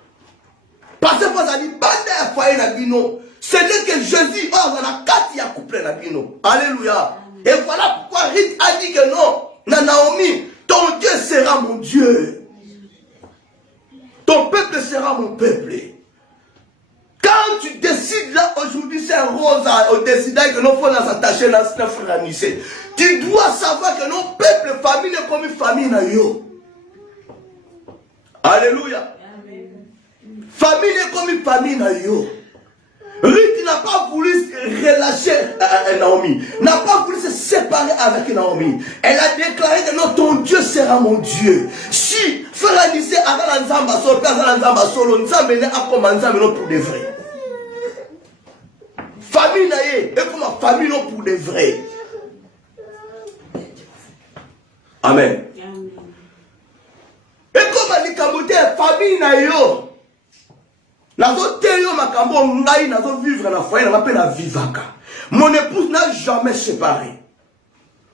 Pasteur faut ça dit bande foyer na bino. C'est là que Jésus a la carte ya couple na bino. Alléluia. Et voilà pourquoi Rite a dit que non. Naomi, ton Dieu sera mon Dieu. Ton peuple sera mon peuple. Quand tu décides là aujourd'hui, c'est un rose au décider que nos faut s'attacher dans ce frère. Tu dois savoir que nos peuples, famille est comme une famille na yo. Alléluia. Famille est comme une famille na yo. Ruth n'a pas voulu relâcher Naomi, n'a pas voulu se séparer avec Naomi. Elle a déclaré que non, ton Dieu sera mon Dieu. Si frère Anissé a la nzamba solo, père a la nzamba solo, nzambe ne a comme nzambe non pour de vrai. Famille naïe, et comme famille non pour de vrai. Amen. Et comme les Camotés, famille naïe. Nazo teyo makambo ngai nazo vivre na foyer na m'appelle la vivaka. Mon épouse n'a jamais séparé.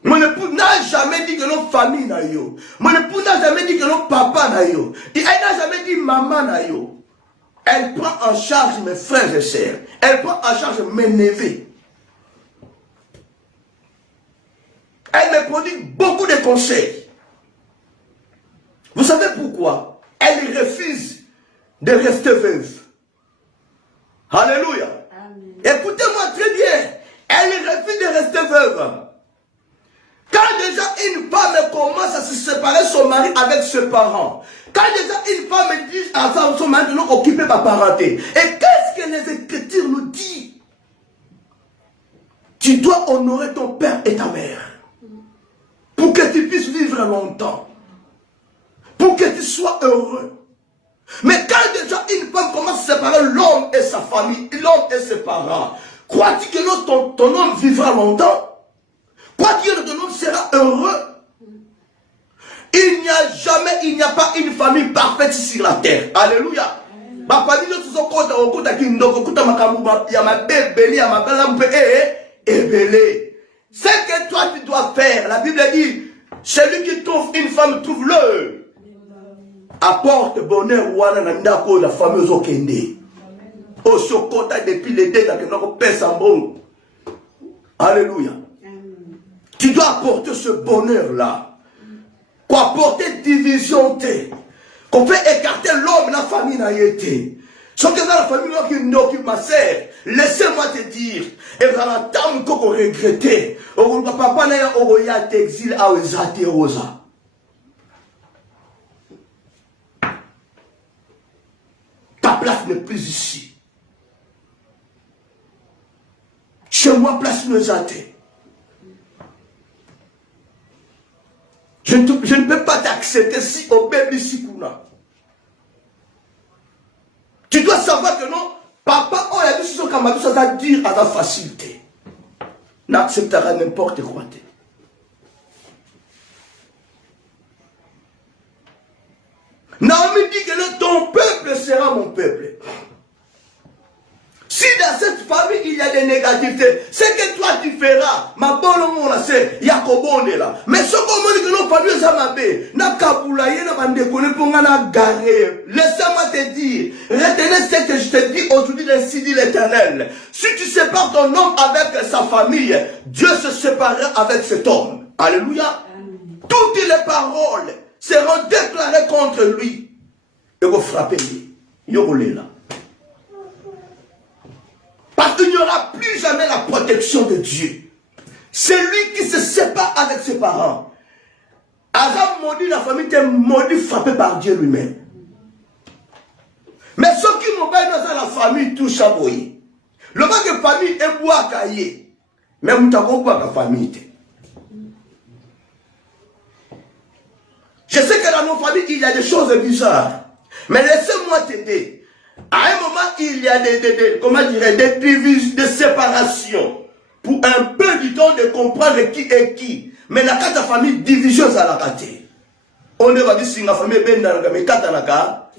Mon épouse n'a jamais dit que nos familles na yo. Mon épouse n'a jamais dit que nos papa na yo. Et elle n'a jamais dit maman na yo. Elle prend en charge mes frères et sœurs. Elle prend en charge mes neveux. Elle me produit beaucoup de conseils. Vous savez pourquoi? Elle refuse de rester veuve. Alléluia. Écoutez-moi très bien. Elle refuse de rester veuve. Quand déjà une femme commence à se séparer son mari avec ses parents, quand déjà une femme dit à son mari de nous occuper ma parenté, et qu'est-ce que les Écritures nous disent? Tu dois honorer ton père et ta mère pour que tu puisses vivre longtemps, pour que tu sois heureux. Mais quand déjà une femme commence à séparer l'homme et sa famille, l'homme et ses parents, crois-tu que ton homme vivra longtemps? Crois-tu que ton homme sera heureux? Il n'y a pas une famille parfaite sur la terre. Alléluia. Ma famille, nous sommes ce que toi tu dois faire, la Bible dit, celui qui trouve une femme, trouve-le. Apporte bonheur ou la fameuse okende. Au sokota depuis les dégâts que nous pèse en bon. Alléluia. Tu dois apporter ce bonheur-là. Qu'on apporte division, qu'on fait écarter l'homme, la famille n'a été. Sauf que dans la famille qui occupe ma sœur, laissez-moi te dire, et dans la temps qu'on regrettait, papa n'a pas exil à Ezate Rosa. Ta place n'est plus ici. Chez moi, place Ezate. Je ne peux pas t'accepter si au bébé si kuna. Tu dois savoir que non, papa, on a dit ce que ça va dire à ta facilité. N'acceptera n'importe quoi. Naomi dit que ton peuple sera mon peuple. Si dans cette famille il y a des négativités, c'est que toi tu feras. Ma bonne mon c'est Yakobo là. Mais ce qu'on dit que nos familles ça m'a fait. Na kabulaye na bande connaît pour na garé. Laisse-moi te dire, retenez ce que je te dis aujourd'hui, ainsi dit l'Éternel. Si tu sépares ton homme avec sa famille, Dieu se séparera avec cet homme. Alléluia. Toutes les paroles seront déclarées contre lui. Et vous frappez lui. Yorolé là. Parce qu'il n'y aura plus jamais la protection de Dieu. C'est lui qui se sépare avec ses parents. Azam maudit, la famille était maudit, frappé par Dieu lui-même. Mais ceux qui m'ont fait dans la famille, tout chaboyé. Le mec de famille est bois caillé. Mais vous n'avez pas la famille. Je sais que dans nos familles, il y a des choses bizarres. Mais laissez-moi t'aider. À un moment, il y a des divisions, des séparations. Pour un peu du temps de comprendre qui est qui. Mais la carte de famille, division, ça l'a raté. On ne va dire si la famille est bien dans mais carte la carte.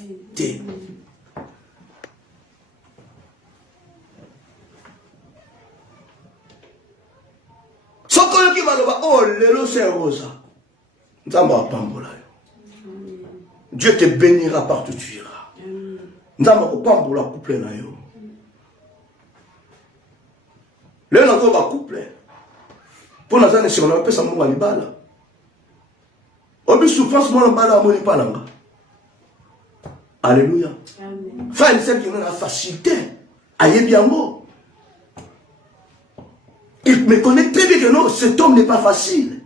Ce qu'on qui va le voir, oh, l'élo c'est rosa. Dieu te bénira partout tu iras. Nzamba kopambola couple na yo. Le nazo ba couple. Pour nazane si on a pesa mungu alibala. Obi souffrance mo na bala mo ni palanga. Alléluia. Amen. Frère, c'est qui nous a facilité. Aïe bien mot. Il me connaît très bien que non, cet homme n'est pas facile.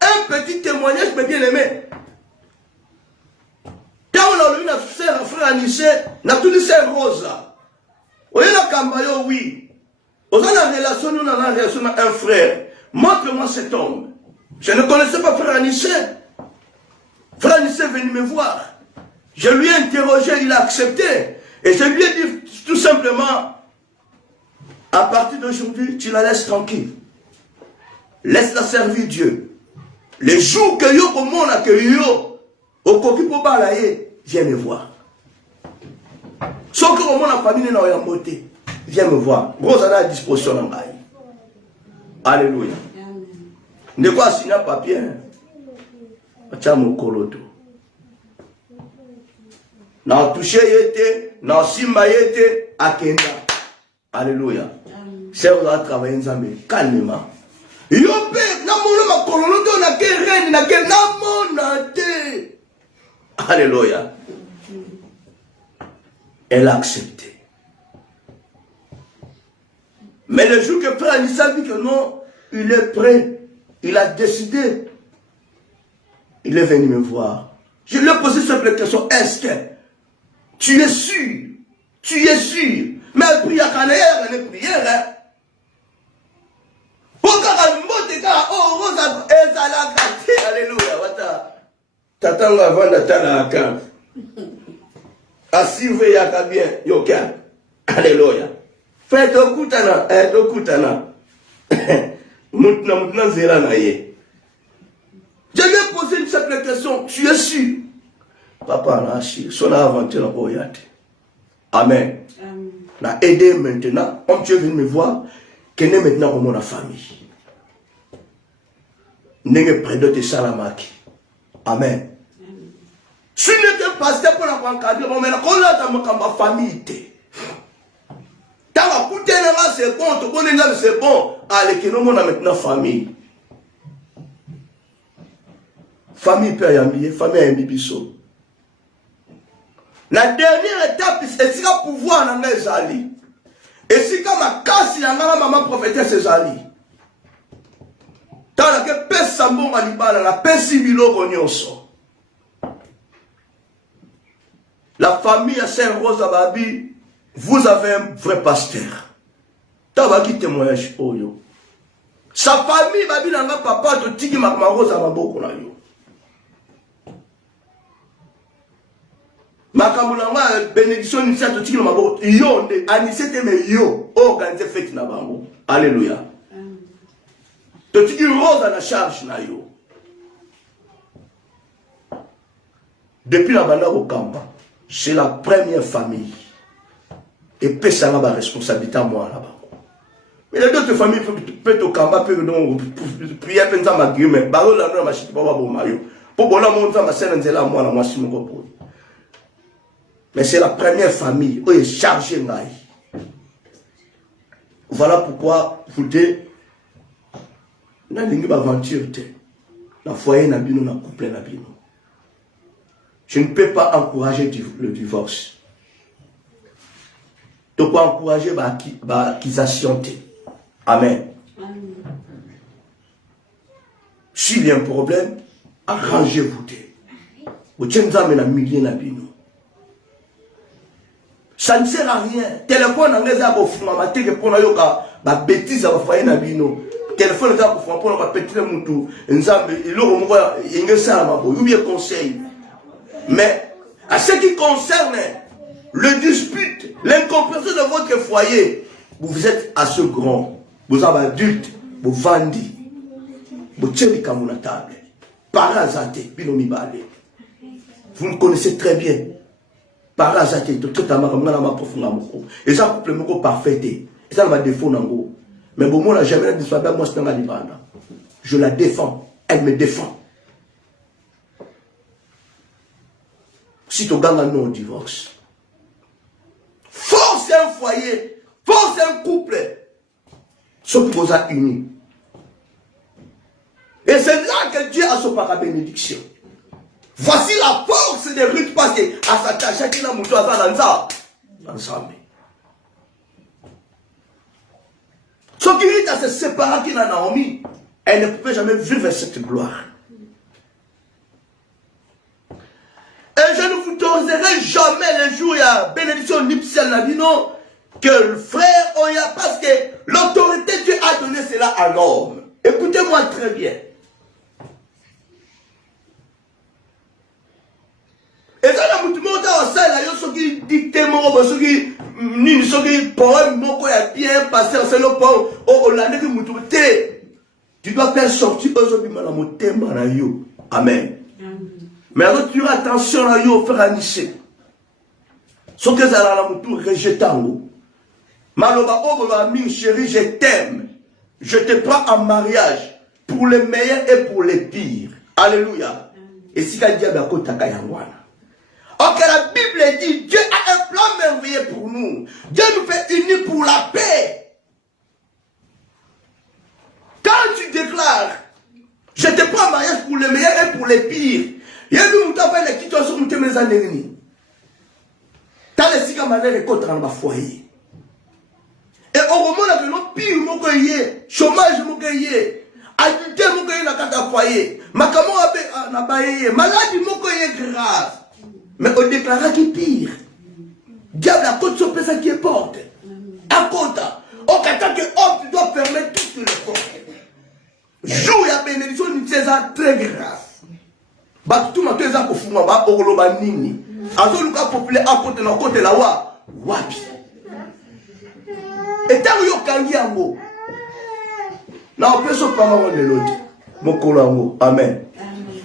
Un petit témoignage, mais bien aimé. Quand on a eu un frère Anissé, on a tout dit c'est Rosa. On a un cambayo, oui. On a une relation, nous avons une relation avec un frère. Montre-moi cet homme. Je ne connaissais pas frère Anissé. Frère Anissé est venu me voir. Je lui ai interrogé, il a accepté. Et je lui ai dit tout simplement, à partir d'aujourd'hui, tu la laisses tranquille. Laisse-la servir Dieu. Les jours que yo au monde que yo au coquille pour balayer, viens me voir. Sauf que au monde la famille n'a pas beauté, viens me voir. Gros à disposition en bail. Alléluia. De quoi signer papier? Tiens mon coloto. N'a touché yete, n'a simba yete, akenda. Alléluia. C'est où on va travailler ensemble calmement. Yo pe, n'a Namona makolono to na ke reine na ke namona te. Alléluia. Elle a accepté. Mais le jour que frère Anissa dit que non, il est prêt, il a décidé, il est venu me voir. Je lui ai posé cette question, est-ce que tu es sûr? Tu es sûr? Mais elle prie à Canaya, elle est prière. Hein? Alléluia. Tatanga vanda tala akam. Asive yaka bien, yoka. Alléluia. Faites dokutana, dokutana. Mutna zera na ye. Je lui ai posé une simple question, tu es sûr? Papa n'a acheté, son aventure n'a pas yate. Amen. N'a aidé maintenant, comme tu es venu me voir, qu'elle est maintenant au monde la famille. N'est près de tes salamaki. Amen. Si tu n'es pas pasteur pour la encadrer, on met la colère dans ma famille. Tant que tu es c'est bon, tu connais c'est bon. Allez, que nous avons maintenant famille. Famille peut y amener, famille a bibiso. La dernière étape, c'est si le pouvoir dans les alliés. Et si comme ma casse, il y a maman prophétesse ses alliés. Tant que personne ne va libérer, la personne ne la famille à Saint-Rose à Babi, vous avez un vrai pasteur. T'as qui témoignage pour yo. Sa famille Babi n'a pas papa de tigi ma rose à Maboko na yo. Makamulanga bénédiction ni ça de tigi ma Maboko. Yo ne anisete me yo organiser fête na bango. Alléluia. De tigi rose à la charge na yo. Depuis la banda au Kamba. C'est la première famille. Et puis ça a la responsabilité à moi là-bas. Mais les autres familles peuvent au combat, peuvent prier, peuvent à ma gueule, mais baro la noix machine pas bon maillot. Pour bon la monter ma scène là moi la moi si mon copain. Mais c'est la première famille où est chargé naï. Voilà pourquoi vous dites na lingi aventure te. Na foyer na bino na couple na bino. Je ne peux pas encourager le divorce. De quoi encourager l'accusation. Amen. S'il y a un problème, arrangez-vous. Vous tenez à un millier de bino. Ça ne sert à rien. Téléphone en réserve au fond, ma tête pour la bêtise à faire na bino. Téléphone en réserve pour la petite moutou. Nzambe, il aura ou bien conseil. Mais à ce qui concerne le dispute, l'incompréhension de votre foyer, vous êtes à ce grand, vous avez adulte, vous vendez, vous tenez comme une table, parazaté, vous me connaissez très bien, parazaté, tout à ma et ça couple me parfait, et ça m'a défaut nango, mais bon moi la jamais dit soit moi c'est un libanda, je la défends, elle me défend. Si tu gagnes non divorce, force un foyer, force un couple, ce qui vous a unis. Et c'est là que Dieu a son para bénédiction. Voici la force de Ruth parce que à sa tâche, chacun a monté à ça ensemble. Ce qui est à se séparer qui n'a Naomi, elle ne pouvait jamais vivre cette gloire. Et je ne vous donnerai jamais les jours, il y a bénédiction nuptiale Nabino, que le frère Oya, parce que l'autorité Dieu a donné cela à l'homme. Écoutez-moi très bien. Et ça, la moutou monta au sel, il y a ceux qui dictent mon ceux qui ni ceux qui poème mon quoi est bien passé en sel au pont, au l'année que moutou té. Tu dois faire sortir aujourd'hui ma mouté manayo. Amen. Mais alors tu as attention à yo faire anisser. Ce que ça la moutou rejetant. Maloba oboba mi chérie, je t'aime. Je te prends en mariage pour les meilleurs et pour les pires. Alléluia. Et si ka diable akotaka yangwana. Ok, la Bible dit Dieu a un plan merveilleux pour nous. Dieu nous fait unis pour la paix. Quand tu déclares un mariage pour les meilleurs et pour les pires. Il y a eu les qui sont sur mes années. T'as les cigares malheurs et contre dans ma foyer. Et au moment où nous pire, mon goyer, chômage, mon goyer, adulte, mon goyer, n'a qu'à foyer, ma camo n'a pas maladie, mon goyer grave. Mais on déclara qui pire. Diable à côté de ça qui est porte. À côté. Au cas que homme, tu dois permettre toutes les portes. Joue la bénédiction, c'est très grave. Bah, tout le monde est au fond, bah, au globa nini. En tout cas, populaire, à côté de côté là, wapi. Et tant que yo kangi yango. Na on peut se parler de l'autre. Mon kolango. Amen.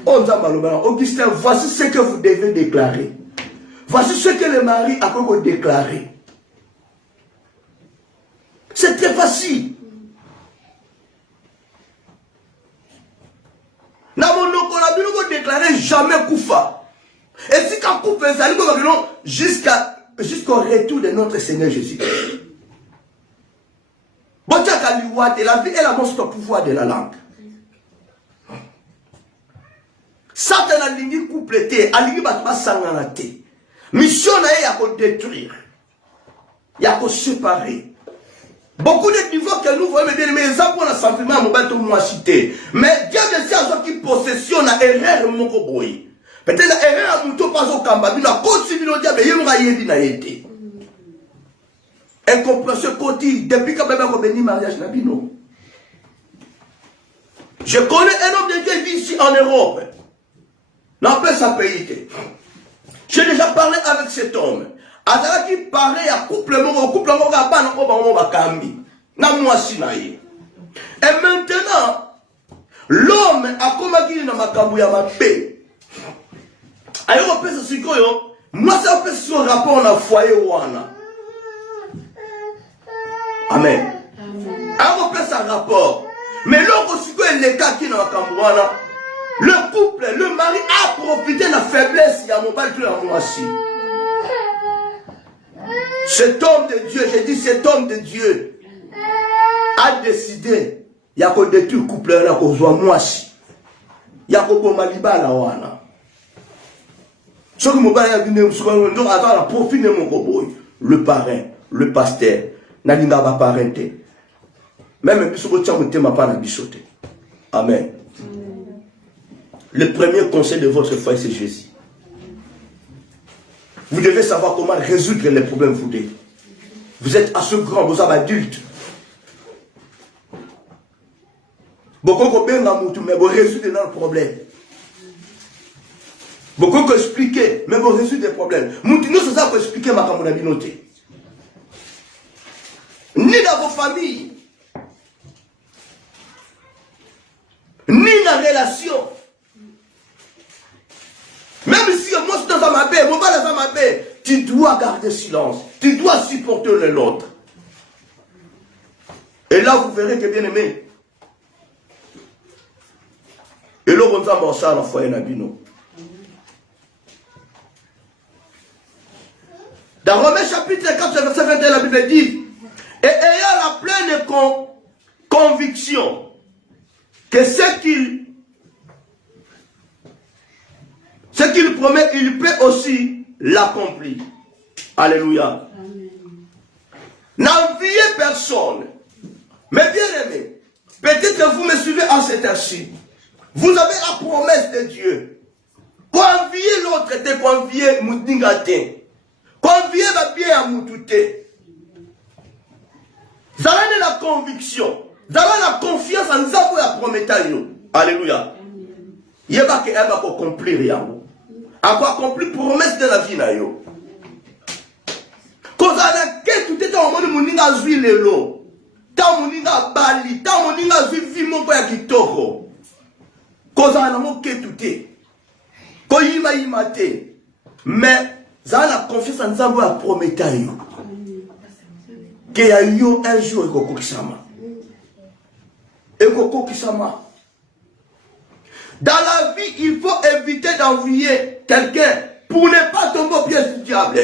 Augustin, voici ce que vous devez déclarer. Voici ce que le mari a pu déclarer. C'est très facile. Na mon on a déclaré jamais Koufa. Et si quand Koufa est allé jusqu'au retour de notre Seigneur Jésus. La vie est la monstre au pouvoir de la langue. Satan a lingi complété, a lingi batma sanganate. Mission na ya ko détruire. Ya ko séparer. Beaucoup de niveaux que nous voyons bien, mais les gens pour le sentiment, mon bateau moi cité. Mais Dieu de ces qui possession na erreur mon koboy. Peut-être la erreur à muto pas au kamba, mais la continue au diable, yemra yebi na été. Incompréhension côté, depuis que bébé a béni mariage na bino. Je connais un homme de Dieu qui vit ici en Europe. N'a pas sa pays. J'ai déjà parlé avec cet homme. Azala qui parlait à couple à pas Et maintenant, l'homme a commis dans ma kabouya ma paix. Ayo pesa sikoyo, moi ça pesa son rapport na foyer wana. Amen. Ayo pesa rapport. Mais l'homme sikoyo les cas qui dans ma kabouya. Le couple, le mari a profité de la faiblesse. Il y a mon bal à moi aussi. Cet homme de Dieu, j'ai dit cet homme de Dieu, a décidé. Il y a que détruire le couple là qu'on soit moi aussi. Il y a que pour maliba là wana. Ce que mon bal a dit, donc attends la profit de mon coboy, le parrain, le pasteur, n'alinga pas parenté. Même si vous tiens mon thème pas na bichoté. Amen. Le premier conseil de votre foi, c'est Jésus. Vous devez savoir comment résoudre les problèmes foudés. Vous êtes à ce grand, vous êtes adulte. Beaucoup de bien mais vous résoudre dans le problème. Beaucoup de expliquer, mais vous résoudre des problèmes. Nous, c'est ça pour expliquer ma communauté. Ni dans vos familles, ni dans la relation. Même si moi je suis dans ma paix, mon pas dans ma paix, tu dois garder silence. Tu dois supporter l'autre. Et là, vous verrez que bien aimé. Et là, on va ça dans le foyer Nabino. Dans Romains chapitre 4, verset 21, la Bible dit, et ayant la pleine conviction que ce qu'il promet, il peut aussi l'accomplir. Alléluia. N'enviez personne. Mais bien aimé, peut-être que vous me suivez en cet archive. Vous avez la promesse de Dieu. Conviez l'autre, te conviez Moudingate. Conviez va bien à Moutouté. Vous avez la conviction. Vous avez la confiance en Zabo et la promesse. Alléluia. Il n'y a pas qu'elle va accomplir rien. À quoi accomplir promesse de la vie na yo. Quand on a que tout est en mode moninga zui lelo. Ta moninga bali, ta moninga zui vimo kwa kitoko. Quand on a mo que tout est. Quand yima yimate. Mais ça a la confiance en Zabo a prometté yo. Que ya yo un jour et koko kisama. Et koko kisama. Dans la vie, il faut éviter d'envier quelqu'un pour ne pas tomber au piège du diable.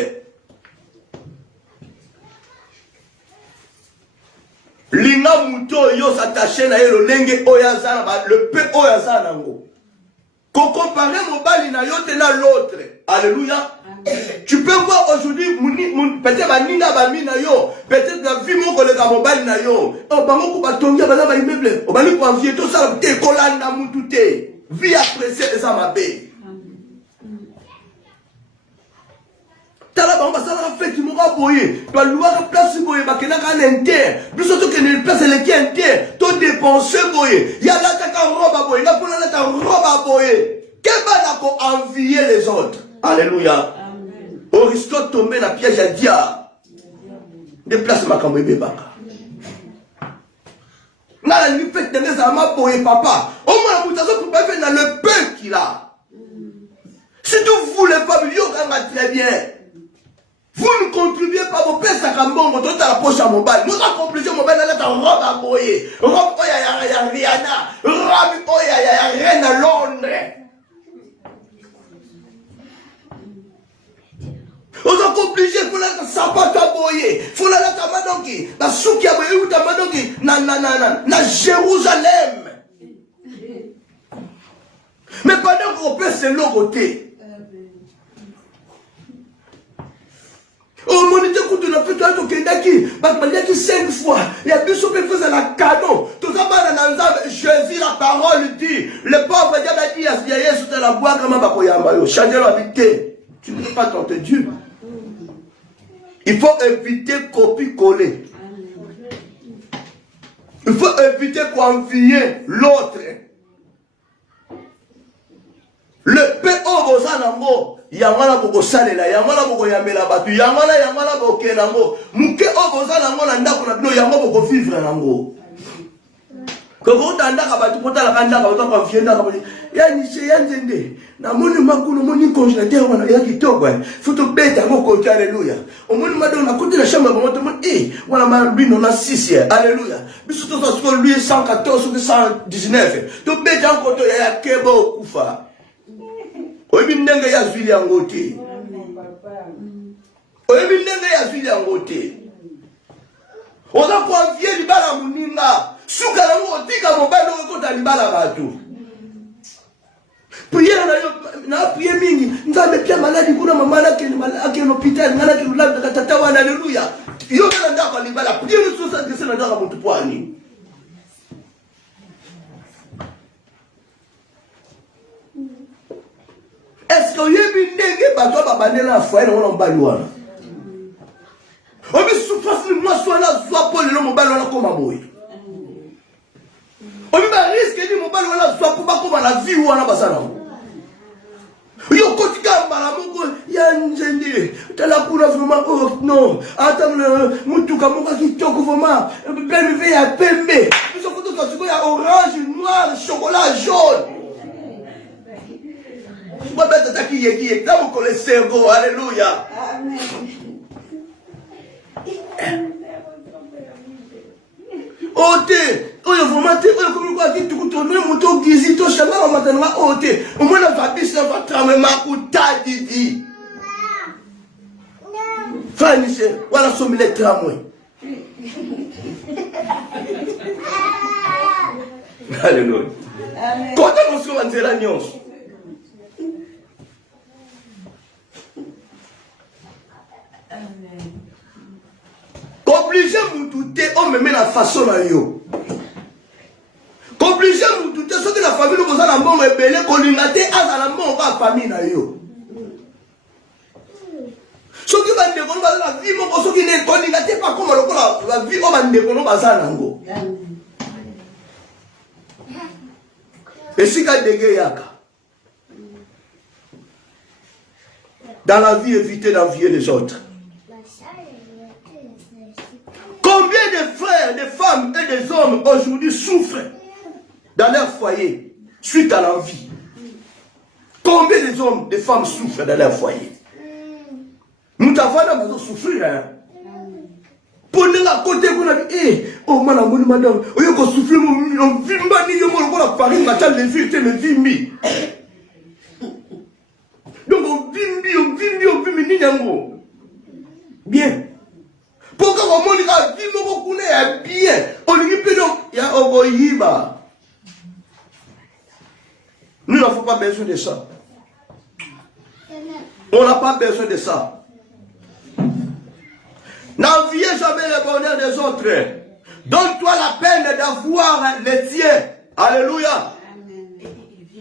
linga muto yo s'attacher na yelo lenge oyazana le peu oyazana ngo. Qu'on compare mobali na yo te na l'autre. Alléluia. Tu peux voir aujourd'hui peut-être baninga bamina yo, peut-être la vie mon collègue mobali na yo. Oh bango ko batongia bana ba immeuble. O bani ko envier to ça te kolanda mutu te. Vie appréciée ça ma paix. Tala ba basala ka fête mo ka boye ba loi ka place boye ba kena ka inter biso to kena place le ki inter to dépenser boye ya la ka roba boye na pona la ta roba boye ke ba na ko envier les autres. Alléluia. Au risque de tomber dans la piège à dia déplace ma kamwe bebaka na la nuit fête tenez à ma boye papa au moins la mutazo pour pas faire dans le peu qu'il a. Surtout vous les femmes yo nga très bien. Vous ne contribuez pas vos pères à Kambon, vous êtes à la poche à mobile. Nous avons compris mobile dans la robe à boyer. Robe à Rihanna. Robe à Reine à Londres. Vous êtes obligés pour la sabat à boyer. Faut la tamadonki. La souki à boyer ou tamadonki. Na Jérusalem. Mais pendant qu'on peut c'est l'autre côté. Oh mon Dieu, quand on a fait tout le 5 fois, il y a deux choses qui faisaient la cadeau. Tout ça, Jésus, la parole dit, le pauvre diable a dit, il y a sur la boîte, comment va pour Yambayo, changer la vérité. Tu ne peux pas tenter Dieu. Il faut éviter copier-coller. Il faut éviter qu'envier l'autre. Le PO Bozanamo. Yamala boko salela, yamala boko yamela batu, yamala boko kenango. Muke oboza nango na ndako na bino yango boko vivre nango. Koko tanda ka batu kota la kanda ka batu ka fienda ka batu. Ya ni che yanzende. Na moni makulu moni congélateur wana ya kitoko. Foto beta ngo ko alléluia. Omoni mado na côté la chambre moto mon wana ma lui non na 6. Alléluia. Biso to so lui 114 ou 119. To beta ngo to ya kebo kufa. Oyebi ndenge ya zwili yango te. Oyebi ndenge ya zwili yango te. Oza kwa vie libala muninga. Suka nango otika mobali okota libala batu. Prière na prière mingi. Nzambe pia maladi kuna mama yake ni hospital ngana ki lula tata wana haleluya. Yo kana ndako libala. Prière ni sosa ngese na ndako mtu pwani. Est-ce que vous avez vu bateau babane la foi dans le balouan? On veut souffrir de moi soit là soit pour le mobile là comme aboy. On veut pas risquer de mobile là soit pour pas comme la vie ou na basana. Yo kotika mala moko ya njende tala kuna vraiment oh non attends mutuka moko kitoko vraiment ben veille à pembe. Nous avons tout ça ya orange, noir, chocolat jaune. Moi, je vais t'attaquer, dans mon cerveau, alléluia. Ote, oyo vraiment te oyo comme quoi ki tu tourner moto gizi to changa matana ote. Au moins la babis na va trame makuta didi. Fanise, wala somi le tramwe. Alléluia. Quand on se voit nzela nyonso. Obligé de douter, on me met la façon à yo. Obligé de douter, ce que la famille nous a la mort rebelle, qu'on lui a dit à la mort à la famille na yo. Ce qui va déconner la vie, ce qui n'est pas comme la vie, on va déconner la nango. Et si quand dégué yaka. Dans la vie, évitez d'envier les autres. Combien de frères, de femmes et des hommes aujourd'hui souffrent dans leur foyer suite à l'envie? Combien de hommes, de femmes souffrent dans leur foyer? Nous avons souffrir. Pour nous, à côté, on a dit, oh, madame, on a souffrir, on vit, on a Paris, on a les vies, on a vie. Donc, on vit, bien. Pourquoi on dit que vie me connaît bien? On dit que donc il y a Oboyiba. Nous n'avons pas besoin de ça. On n'a pas besoin de ça. N'enviez jamais le bonheur des autres. Donne-toi la peine d'avoir les tiens. Alléluia.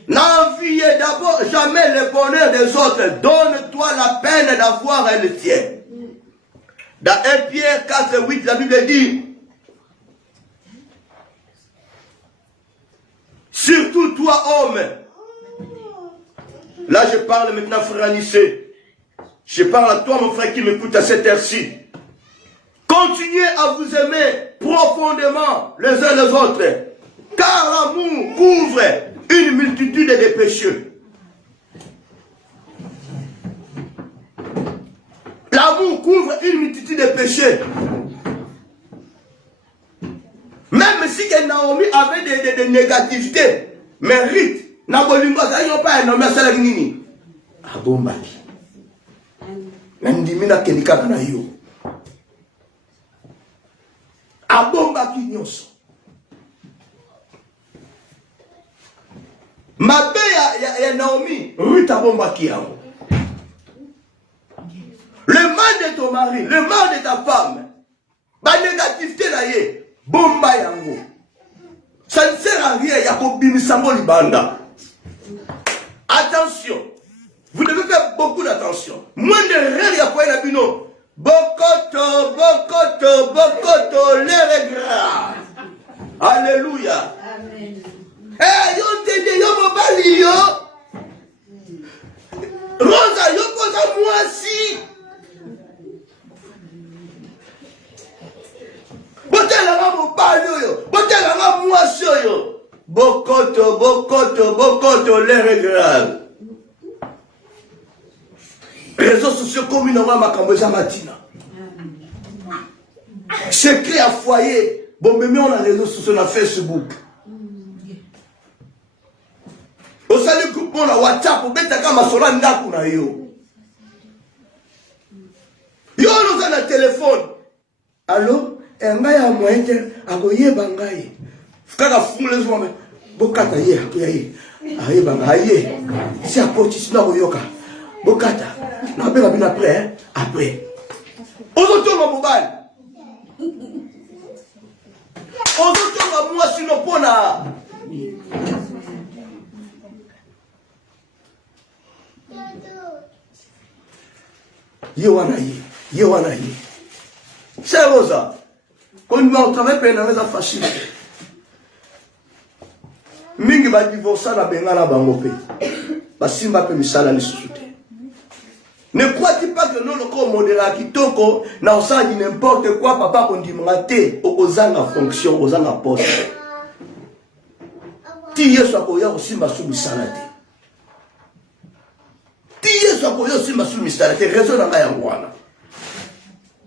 N'enviez d'abord jamais le bonheur des autres. Donne-toi la peine d'avoir les tiens. Dans 1 Pierre 4, 8, la Bible dit, surtout toi, homme. Là, je parle maintenant, frère Anissé. Je parle à toi, mon frère, qui m'écoute à cette heure-ci. Continuez à vous aimer profondément les uns les autres, car l'amour couvre une multitude de péchés. L'amour couvre une multitude de péchés. Même si Naomi avait des négativités, mérite. Nabolingo, ça n'y a pas un homme à Salaginini. Abombaki. Nandimina Kenika Nayo. Abombaki Nyos. Ma paix ya Naomi, Ruth Abombaki Yao. Le mal de ton mari, le mal de ta femme, la négativité là y est, bomba yango. Ça ne sert à rien, Yakobi Misango Libanda. Attention, vous devez faire beaucoup d'attention. Moins de rire, il y a quoi, Nabino? Bokoto, bokoto, bokoto, l'air est grave. Alléluia. Amen. Eh, yo t'aide, yo mobali, yo. Rosa, yo pose à moi si. Botelanga mobali, yo. Botelanga moi si, yo. Bokoto, bokoto, bokoto, l'air est grave. Réseaux sociaux communément ma camboja matina. Secret à foyer. Bon, mais on a réseaux sociaux, on a Facebook. Au salut groupe, on a WhatsApp, on bête à Kamasola Ndaku na yo. Yo, nous avons un téléphone. Allô? Ngaya moyen, agoye bangaye. Kaka fumule zwa bokata ye akuyaye aye banga aye si apoti sina koyoka bokata na bela bina après après ozotonga mobali ozotonga moi sino pona ye wana ye c'est Rosa quand on travaille pour une raison facile. Mingi ba divorce na benga na bango pe. Ba simba pe misala lisusu te. Ne crois-tu pas que non le corps modéra kitoko na osala di n'importe quoi papa kondimanga te okozanga fonction ozanga poste. Ti yesu akoya osimba su misala te. Ti yesu akoya osimba su misala te raison na ya ngwana.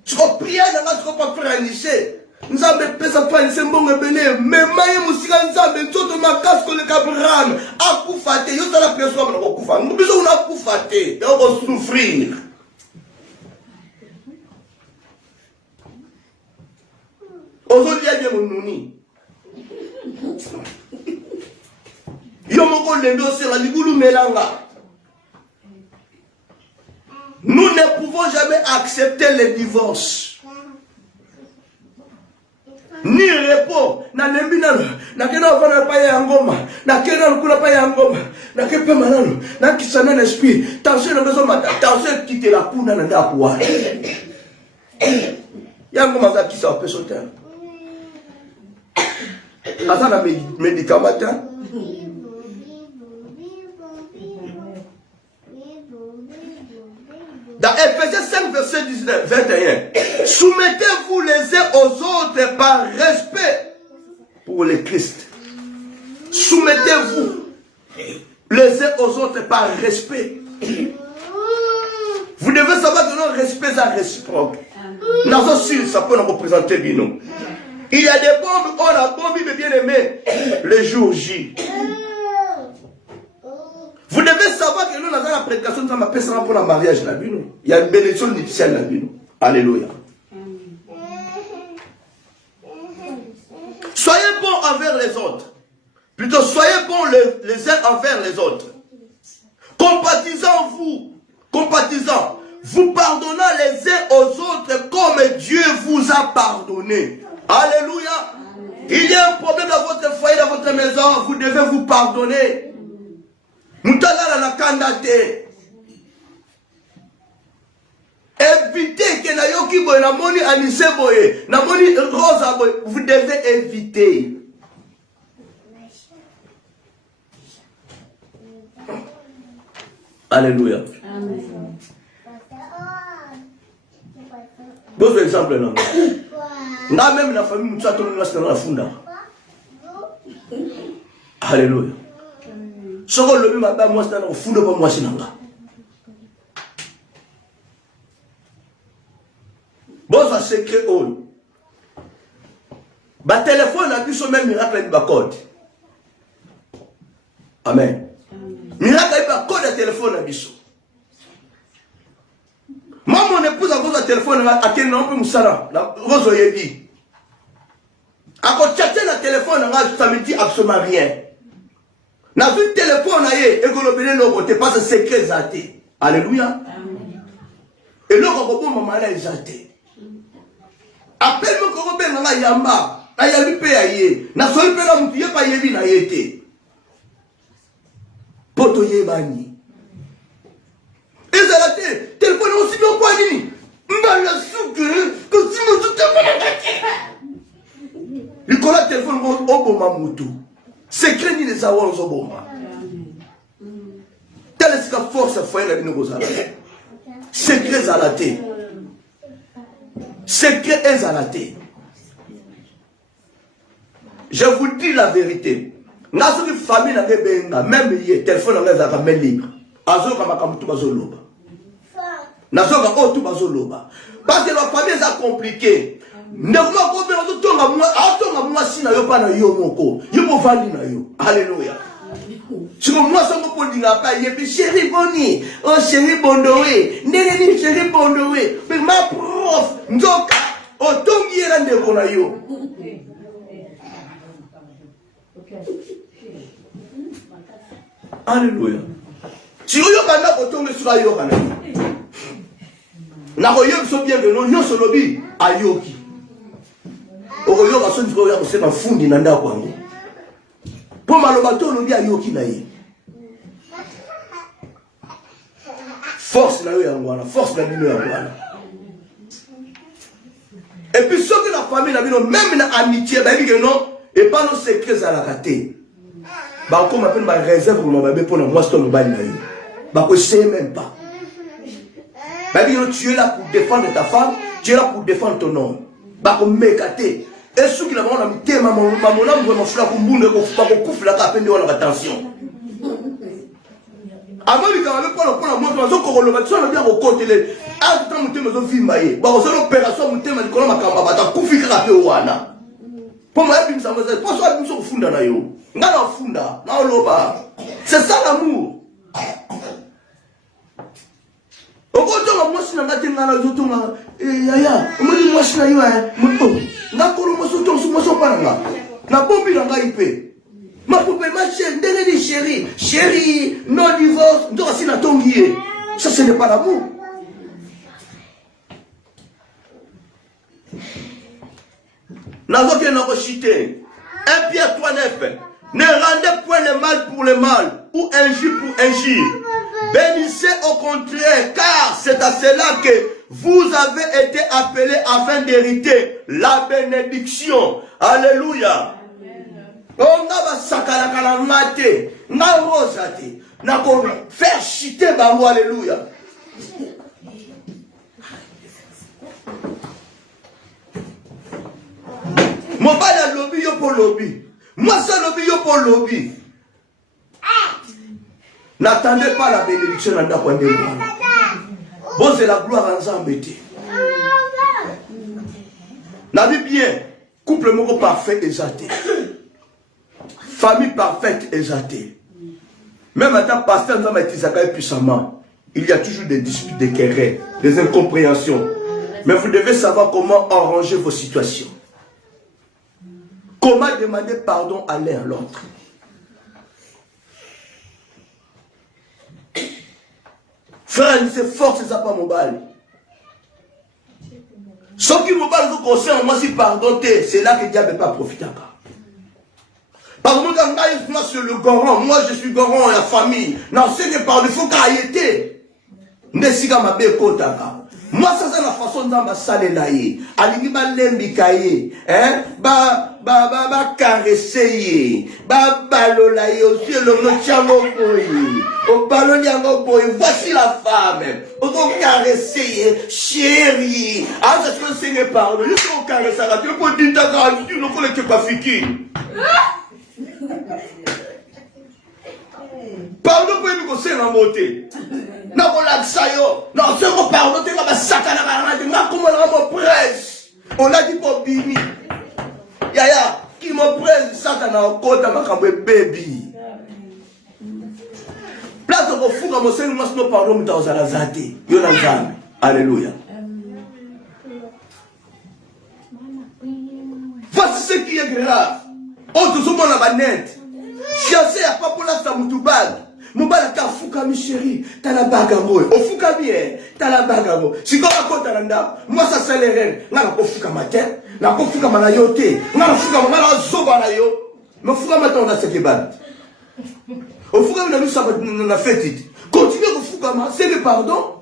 Tu ko prier na nga tu ko pas praniser. Nzambe pesa fani sembongo bene memaye musika nzambe nzoto makasi koleka Abraham akufa te yo sala pression na kokufa ngubizo una kufa te yo ko souffrir ozoli aje monuni yo moko lendo sera libulu melanga. Nous ne pouvons jamais accepter le divorce. Ni repos na lembi nalo na kena vana pa ya ngoma na kena kula pa ya ngoma na kepe manalo na kisana na esprit tension na besoin mata tension quitter la puna na ndakuwa ya ngoma za kisa pesota azana médicament. Dans Ephésiens 5, verset 21, soumettez-vous les uns aux autres par respect pour le Christ. Soumettez-vous les uns aux autres par respect. Vous devez savoir que notre respect est réciproque. Nous aussi, ça peut nous représenter bien. Il y a des bombes, on a bombé, mais bien aimé, le jour J. Vous devez savoir que nous avons la prédication de ma personne pour le mariage. Il y a une bénédiction nuptiale. Alléluia. Soyez bons envers les autres. Plutôt, soyez bons les uns envers les autres. Compatissant vous pardonnant les uns aux autres comme Dieu vous a pardonné. Alléluia. Il y a un problème dans votre foyer, dans votre maison, vous devez vous pardonner. Moutala na kandate. Évitez que na yoki boy, na moni anise boy, na moni rosa boy, vous devez éviter. Alléluia. Bon exemple là. Na même la famille nous sommes dans la funda. Alléluia. Soko lobi maba moi c'est dans funda pas moi sinanga. Bon ça secret all. Ba téléphone a biso même miracle ba code. Amen. Miracle ba code de téléphone a biso. Maman mon épouse a cause de téléphone à quel nom peut moussara la rose yebi. A ko chatter na téléphone ça me dit absolument rien. Na vu téléphone aye et ko lobele no côté pas secret zaté. Alléluia. Et là ko ko maman la zaté. Appelle moi ko be na yamba. Na yabi pe aye. Na so pe na mutu ye pa yebi na yete. Poto yebani. Ezalate, téléphone aussi bien quoi nini? Mbala souke, que si me tout est le collat téléphone au boma mutu. Secret ni les awons au boma. Telle est la force foyer la binogozala. Secret zalate. Secret ezalate. Je vous dis la vérité. N'a pas de famille n'a pas même hier téléphone n'a pas même libre. Azo kama kamutu bazoloba. Nazoka otu bazoloba. Parce que la famille est compliquée. Ne vous pas faire tout tonga moi, atonga moi si na yo pa na yo moko. Yo mo vandi na yo. Alléluia. Si moi ça me pose dinga pa yebi chéri boni. Oh chéri bondowe. Nene ni chéri bondowe. Mais ma prof nzoka otongi era ndeko na yo. Alléluia. Si vous avez un peu de temps, vous avez un bien que nous sommes sur le lobby à Yoki. Vous avez un peu de fond de Nanda Kwango. Pour Malobato, nous disons à Yoki. Force la Yoki, force la Yoki. Et puis, ce que la famille a même l'amitié, et pas nos secrets à la rater. Bah, comme appelle ma réserve pour ma bébé pour moi, c'est le bail. Bah, je sais même pas. Bah, tu es là pour défendre ta femme, tu es là pour défendre ton homme. Bah, comme mécaté. Et ceux qui l'ont mis tellement, mon homme, vraiment, je suis là pour couvrir la cape de l'attention. Avant, il y avait pas le monde, je suis bien au côté. Ah, tu as monté mes filles maillées. Bah, on opération, monté mes colonnes, ma camarade, tu as couvert la cape de Wana. Pour moi, je suis pas sûr que je suis funda na yo. Ngala funda, na loba. C'est ça l'amour. Okotonga mwasi na ngati ngala zotonga yaya, omoni mwasi na yo moto. Ngakolo mwaso tonso mwaso paranga. Na bombi na ngai pe. Ma poupée ma chérie, ndenge ni chérie, chérie, no divorce, ndo asi na tongié. Ça ce n'est pas l'amour. Nazoke na chité. 1 Pierre 3:9. Ne rendez point le mal pour le mal ou injure pour injure. Bénissez au contraire, car c'est à cela que vous avez été appelés afin d'hériter la bénédiction. Alléluia. On va sakala mate, na rosate, na ko faire chiter bango. Alléluia. Mon bas lobby yo pour lobby. Moi ça lobby yo pour lobby. N'attendez pas la bénédiction dans ta pointe de moi. Bon c'est la gloire en Zambété. La vie bien, couple moko parfait exalté. Famille parfaite exaltée. Même en tant que pasteur dans ma tisaka puissamment, il y a toujours des disputes, des querelles, des incompréhensions. Mais vous devez savoir comment arranger vos situations. Comment demander pardon à l'un à l'autre? Frère, c'est fort, c'est ça pas mon bal. Sauf que mon bal vous concerne, moi si pardon, c'est là que diable n'est pas profité. Pardon, moi c'est le Goran, moi je suis Goran et la famille. Non, ce n'est pas, il faut qu'il y ait. Nesiga mabe kotaka. Moi ça c'est la façon dont ma salle là y. Alingi ba lembi kaye, hein? Ba caresser, ba balola y aussi le chango boy. Au ballon yango boy, voici la femme. On doit caresser, chérie. Ah ça c'est que c'est pardon. Il faut caresser la tu peux dire ta tu ne connais pas fiki. Pardon pour nous conseiller la beauté. Non, on l'a dit non, c'est qu'on pardon, tu vas sakana na comment on me presse. On l'a dit pour Bini. Yaya, qui me presse Satan en côte à ma baby. Place de fou comme c'est nous nous pardon dans la zati. Yonazam. Alléluia. Voici ce qui est grave. Oh, tout ce monde a banette. Fiancé à pas pour la samutubag. Mobala ka fuka mi chérie, t'as la bagambo. O fuka bien, t'as la bagambo. Si comme à côté d'anda, moi ça c'est les reines. N'a pas fuka matin, n'a pas fuka manayote, n'a pas fuka mala zoba na yo. Me fuka matin on a ce kebab. O fuka na nous ça na fête. Continuez au fuka ma, c'est le pardon.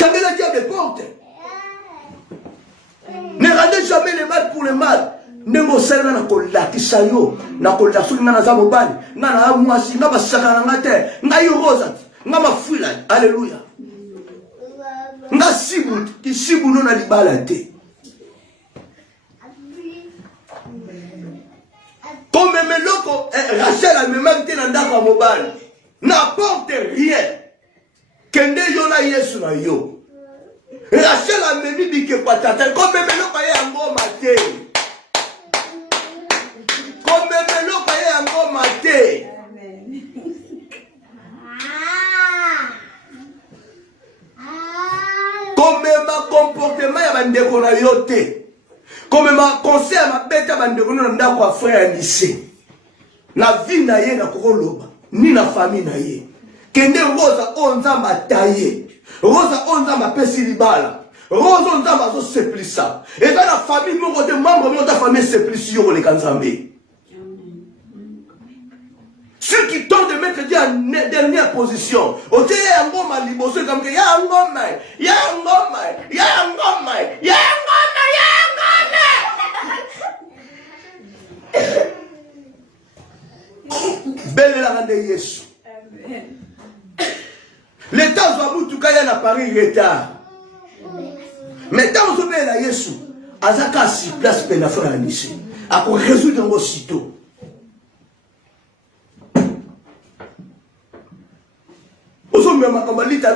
Quand la diable porte. Ne rendez jamais le mal pour le mal. Nengo sala na kola kisayo na kola suli na za mobali na mwasi na basaka na ngate ngayo rosa nga mafula. Alléluia. Nga sibu kisibu no na libala te. Comme meloko Rachel a même été na ndako mobali n'apporte rien kende yo na Yesu na yo. Rachel a même bike patata comme meloko ya ngoma te. Comme ma comportement ya bandeko na yo te. Comme ma conseil ma beta bandeko na ndako a frère lycée. La vie na ye na kokoloba ni na famille na ye. Kende rosa onza mataye. Rosa onza mapesi libala. Rosa onza mazo seplisa. Et dans la famille moko de membre de ta famille seplisi yo le kanzambe. Ceux qui tentent de mettre Dieu en dernière position. Au théâtre, il y a un ngoma liboso comme que il y a un ngoma, il y a un ngoma, il y a un ngoma, il y a un ngoma, il y a un ngoma. Belle la rende Yesu. L'État soit tout cas à Paris retard. Mais tant que belle la Yesu, Azaka si place pour la faire ici. À quoi résoudre aussitôt.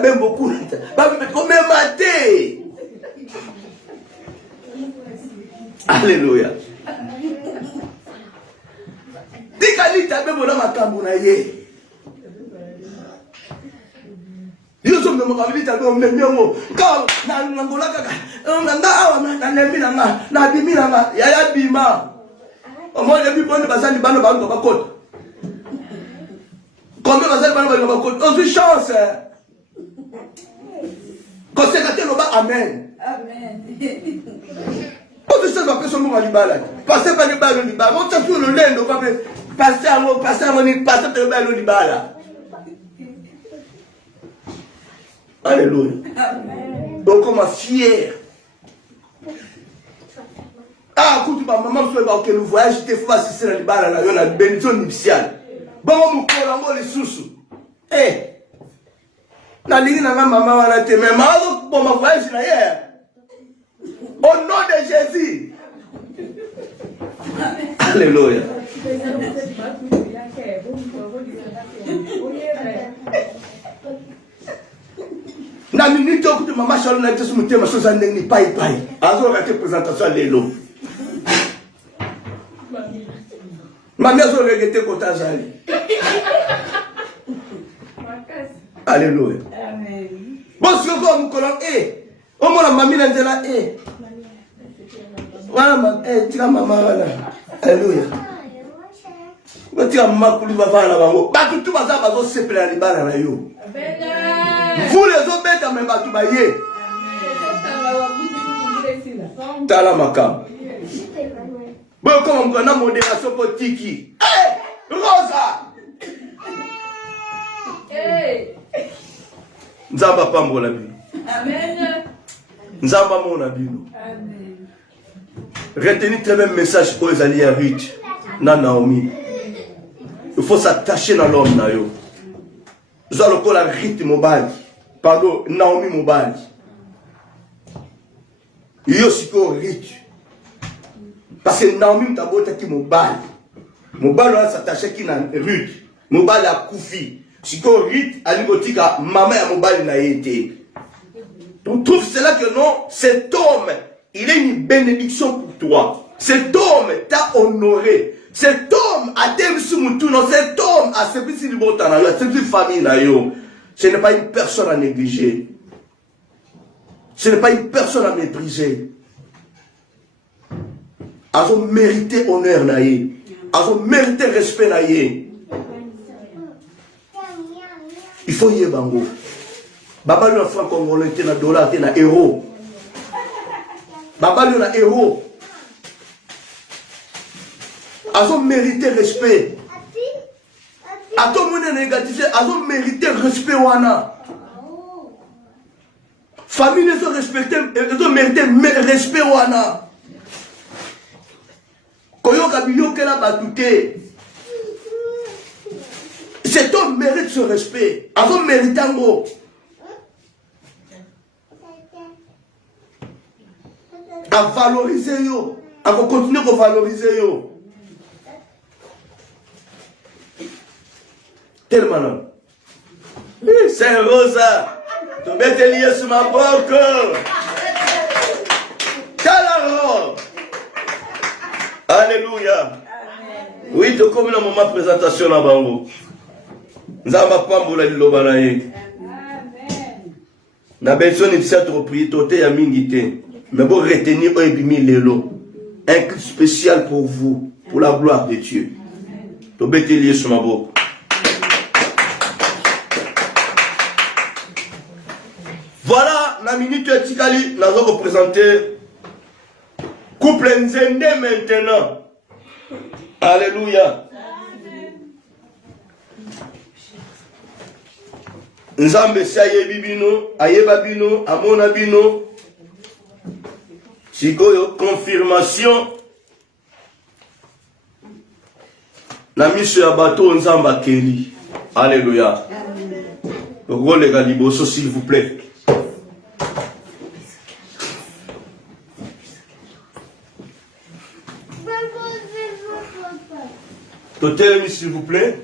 Même beaucoup. Alléluia. Dikalita même dans ma cambonaye. Yo sommes dans ma cambonaye même même quand na ngola kaka na awa na nemi na bimi na ya bima. O mo le bi bonne bazali bano bango bakota. Combien bazali bano bango bakota. On chance. Quand c'est gâté, on va amen. Amen. On fait ça dans personne qui m'a dit balade. Passez par le ballon du bal. On t'a tout le lend. On va passer à mon, passer par le ballon du bal. Alléluia. Donc on m'a fier. Ah, écoute, ma maman soit dans quel voyage, j'étais fou assister à le bal là, il y a la bénédiction nuptiale. Bon, on me colle en moi les sous-sous. Eh. Na ligi na maman wana te mais mazo pour ma voyage na hier. Au nom de Jésus. Alléluia. Na minute que maman chalon na te sumuté ma chose ndenge ni pai. Azo ka te présentation lelo. Maman azo regretter kota zali. Alléluia. Amen. Bon, si vous avez un colon, au moins la mamie n'a pas voilà, tu as maman, voilà. Alléluia. Batika makuli bavana na bango. Batu tu baza bazo sepela libala na yo. Vous les obètes mais batu baye. Tala makam. Bon comme on a modération politique. Rosa. Nzamba pambola bino. Amen. Nzamba mona bino. Amen. Retenez très bien le message pour les alliés à Ruth, Naomi. Il faut s'attacher dans l'homme. Nous allons call la Ruth Mobali. Pardon, Naomi Mobali. Il y a aussi Ruth. Parce que Naomi Mtabota qui Mobali. Mobali va s'attacher qui n'a Ruth. Mobali a Koufi. Si Ruth a l'imotika, maman a Mobali n'a été. On trouve cela que non, cet homme, il est une bénédiction pour toi. Cet homme t'a honoré. Cet homme a t'aimé sur mon tour. Cet homme a servi sur le bon temps. C'est une famille. Ce n'est pas une personne à négliger. Ce n'est pas une personne à mépriser. Ils ont mérité honneur. Ils ont mérité respect. Il faut y aller, Bango. Baba lui a fait un congolais, il y a un dollar, il y a un héros. Baba lui a un héros. Ils ont mérité respect. À tout le monde négatif, ils ont mérité respect. Famille, ils ont respecté, ils ont mérité respect. Koyoka biyoke la batouté. Cet homme mérite ce respect. Ils ont mérité un mot. À valoriser yo, à continuer à valoriser yo. Tellement non. C'est Rosa. Tu mets tes liens sur ma boque. Talaro. Alléluia. Oui, tu comme dans moment présentation là bango. Nzamba pambola liloba na ye. Amen. Na besoin de cette propriété ya mingité. Mais vous retenez un épimi lélo. Un culte spécial pour vous, pour la gloire de Dieu. Tu peux te lier sur ma boque. Voilà, la minute Tikali, nous allons représenter couple Nzende maintenant. Alléluia. Nzambe saye bino, ayeba bino, amona bino. Sikoyo confirmation na miso ya bateau Nzamba Keli. Alléluia. Rôle Galiboso s'il vous plaît. Totel s'il vous plaît.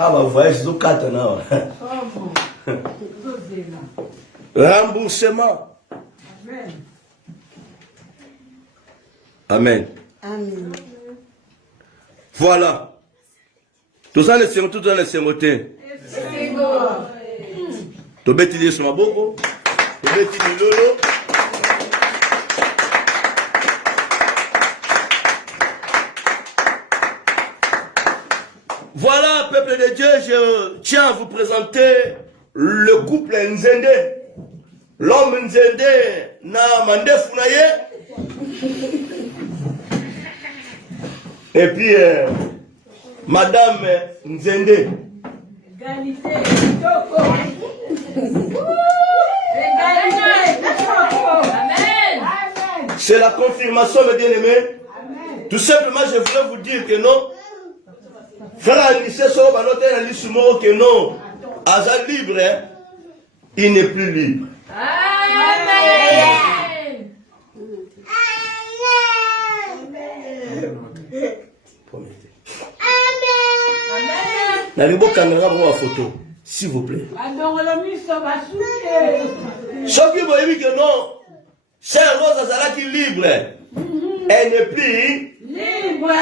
Ah bah voyage do katana. Remboursement. Amen. Amen. Amen. Voilà. Tout ça, tout dans les sémotés. Tu peux utiliser sur ma boco. Tu peux utiliser lolo. Voilà, peuple de Dieu, je tiens à vous présenter le couple Nzende. L'homme Nzende na mandefu na ye. Et puis, Madame Nzende. Égalité, Toko. C'est la confirmation, mes bien-aimés. Tout simplement, je voulais vous dire que non. Frère Anissé Soro Banote Alisumo que non. Aza libre, hein? Il n'est plus libre. Amen. N'arrivez pas caméra pour la photo, s'il vous plaît. Choqué, vous avez vu que non. Chère Rose Azala qui est libre. Elle n'est plus libre.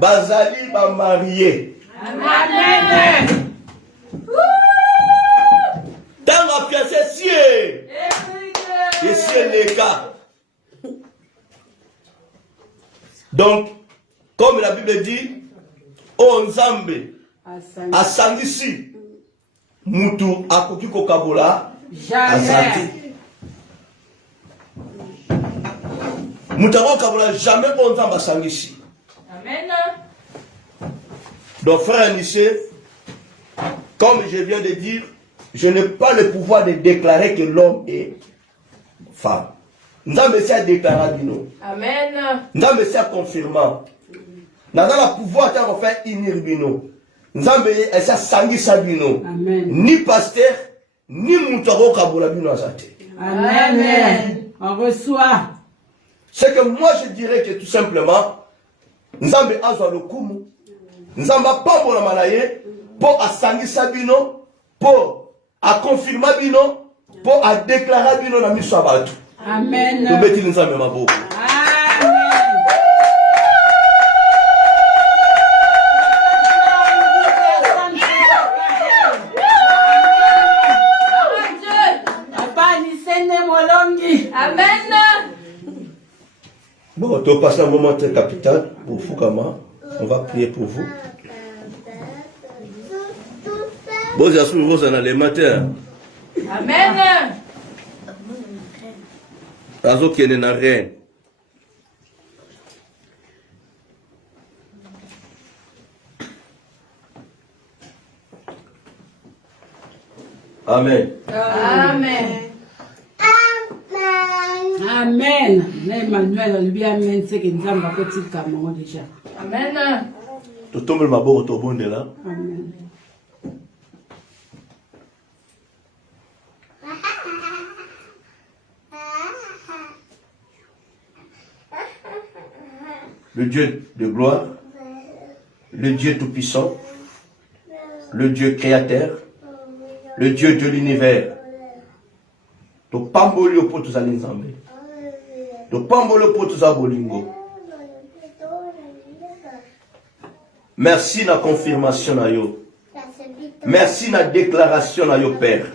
Bazali va marier. Amen. Donc, comme la Bible dit, O Nzambe, asangisi, mutu akoki kokabola, asante. Mutu akoki kokabola jamais O Nzambe asangisi. Amen. Donc, frère Niché, comme je viens de dire, je n'ai pas le pouvoir de déclarer que l'homme est femme. Nzambe a déclaré bino. Amen. Nzambe a confirmé. Nzambe a pouvoir de faire unir bino. Nzambe a sangisa bino. Ni pasteur, ni moutaro kabola bino azate. Amen. On reçoit. C'est que moi je dirais que tout simplement, Nzambe a le kumu. Nzambe a pas la malaye pour a sangisa bino, pour a confirmer bino, pour a déclarer bino na miso abatu. Amen. To beti Nzambe maboko. Amen. Bon, tu passes un moment très capital pour Fukama. On va prier pour vous. Bon, j'ai assuré Rose dans les matins. Amen. Azo qui est na reine. Amen. Amen. Amen. Emmanuel, on lui amen, c'est que nous avons un petit cameron déjà. Amen. Tu tombes le maboko, tu bonde là. Amen. Le Dieu de gloire, le Dieu tout-puissant, le Dieu créateur, le Dieu de l'univers. Tu pamboli au potu za Nzambe. Tu pamboli au potu za bolingo. Merci na confirmation na yo. Merci na déclaration na yo Père.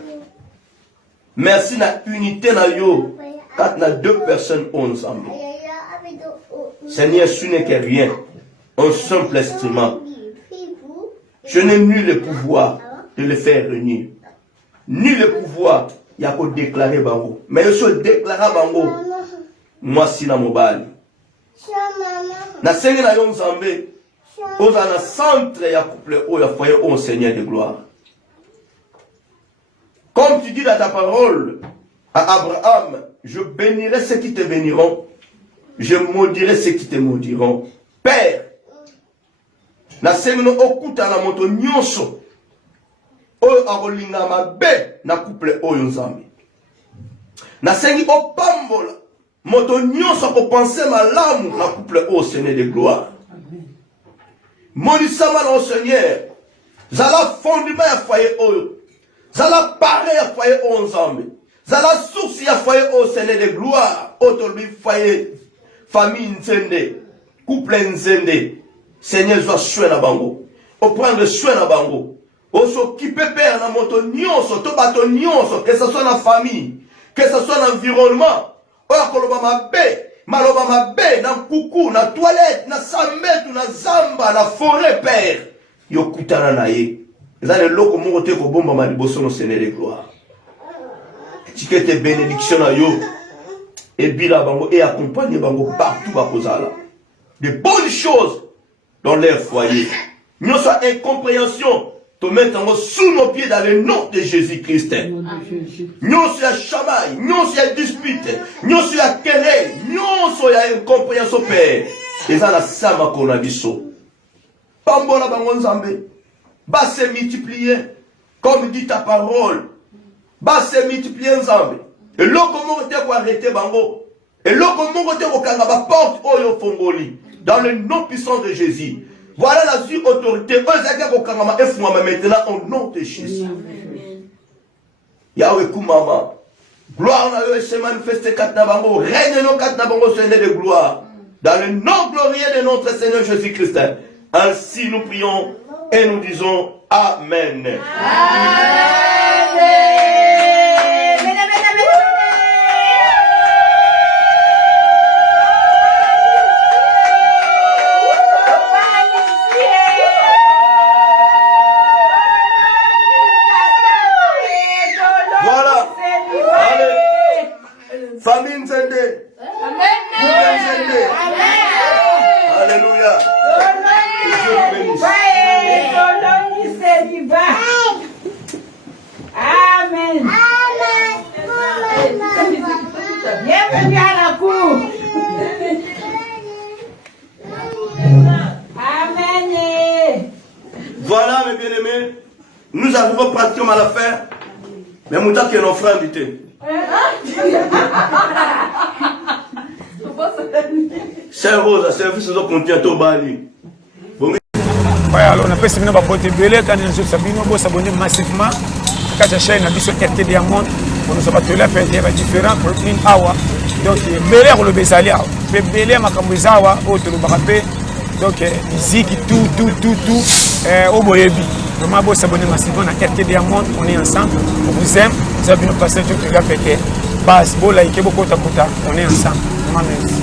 Merci na unité na yo. Quand na deux personnes ensemble. Seigneur, ce n'est que rien, un simple instrument. Je n'ai ni le pouvoir de le faire réunir, ni le pouvoir, il y a qu'à déclarer bango. Mais je suis déclaré bango, moi si na mobile. Na seigneur na yon Nzambe, aux na centre ya couple o ya foyer au Seigneur de gloire. Comme tu dis dans ta parole à Abraham, je bénirai ceux qui te béniront. Je maudirai ceux qui te maudiront. Père, na sengno okuta na moto nyonso oyo akolinga mabe na couple oyo Nzambe. Na sengi opambola moto nyonso akopense malamu na couple oyo Seigneur de gloire. Monisama na Seigneur, zala fondement ya foyer oyo, zala pare ya foyer oyo Nzambe, zala source ya foyer oyo Seigneur de gloire, otolbi foyer famille Nzende, couple Nzende, Seigneur, sois soin na bango. Au prendre soin na bango. Au s'occuper père na moto nyonso, to bato nyonso, que ce soit na famille, que ce soit dans l'environnement. Oya koloba mabe, maloba mabe, na kuku, na toilette, na sambetu, na zamba, na forêt père. Yo kutana na ye. Eza le loko moko te ko bomba maliboso no Seigneur de gloire. Tikete bénédiction na yo. Et bila bango et accompagne bango partout bakozala. De bonnes choses dans leur foyer. Nous sommes incompréhension. Te mettre sous nos pieds dans le nom de Jésus-Christ. Nous sommes chamaille, nous sommes dispute, nous sommes querelle, nous sommes incompréhension père. Et ça la sama qu'on a biso. Pambola bango Nzambe. Va se multiplier. Comme dit ta parole. Va se multiplier Nzambe. Et l'autre comment te ko arrêter bango. Et l'autre comment te ko kanga ba porte oyo fongoli. Dans le nom puissant de Jésus. Voilà la autorité. Maintenant au nom de Jésus. Yahweh Kumama. Gloire na yo se manifeste katnabango. Règne no katnabango Seigneur de gloire. Dans le nom glorieux de notre Seigneur Jésus-Christ. Ainsi nous prions et nous disons Amen. Amen. qui ont mal à faire. Mais mon qui est un frère invité. C'est Rose, c'est un fils de contient au Bali. Alors on appelle ça botte belé quand nous sabino bo s'abonner massivement quand la chaîne a biso RT Diamond on nous a là faire des différents pour une hour donc belé le besalia belé makambo zawa autre le barape donc musique tout au boyebi vraiment bo s'abonner massivement à RT Diamond on est ensemble on vous aime vous avez nous passer tout le gars pété base bo like beaucoup takuta on est ensemble vraiment merci.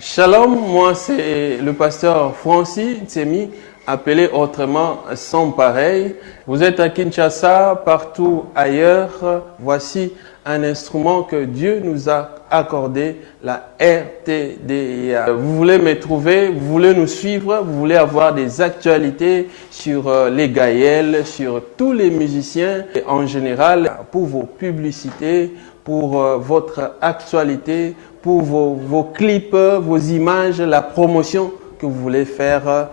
Shalom, moi c'est le pasteur Francis Ntsemi, appelé autrement Sans Pareil. Vous êtes à Kinshasa, partout ailleurs. Voici un instrument que Dieu nous a accordé, la RTDIA. Vous voulez me trouver, vous voulez nous suivre, vous voulez avoir des actualités sur les Gaëls, sur tous les musiciens et en général pour vos publicités, pour votre actualité, pour vos clips, vos images, la promotion que vous voulez faire,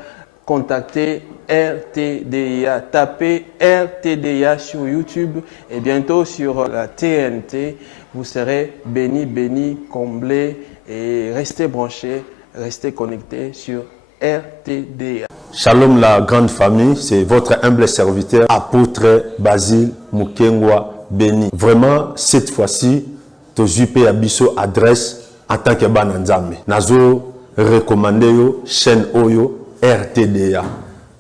contactez RTDIA. Tapez RTDIA sur YouTube et bientôt sur la TNT. Vous serez bénis, comblés et restez branchés, restez connectés sur RTDIA. Shalom la grande famille, c'est votre humble serviteur, apôtre Basile Mukengwa Béni. Vraiment, cette fois-ci, Tozupe Abiso adresse en tant que Bananzame. Nazo recommandé yo chaîne Oyo RTDA.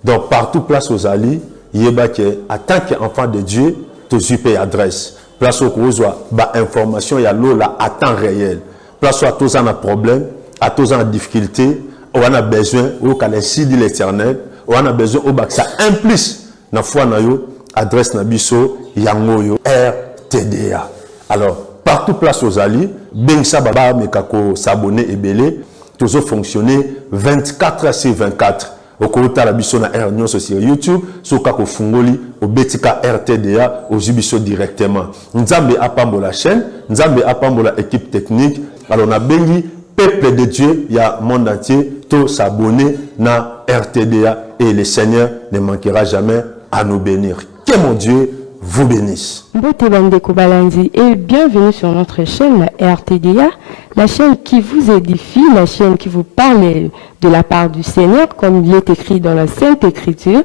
Donc partout place aux alliés, yebake en tant qu'enfant de Dieu, Tozupe adresse. Place au Kozwa, ba information ya lola à temps réel. Place à tous en problème, à tous en difficulté, on a besoin au calendrier de l'Éternel, on a besoin au bac ça implique na foi na yo adresse na biso yangoyo RTDA. Alors partout place aux alliés, Bengsa Baba Mekako s'abonner et belé, toujours fonctionner 24 sur 24. Au côté de la biso na Air sur YouTube, sur Kako Fungoli, au Betika RTDA, au Jubiso directement. Nzambe apambo la chaîne, Nzambe apambo la équipe technique. Alors on a béni peuple de Dieu, il y a monde entier, tout s'abonner na RTDA et le Seigneur ne manquera jamais à nous bénir. Que mon Dieu vous bénisse. Mbote Bandeko Balanzi et bienvenue sur notre chaîne RTDA, la chaîne qui vous édifie, la chaîne qui vous parle de la part du Seigneur, comme il est écrit dans la Sainte Écriture.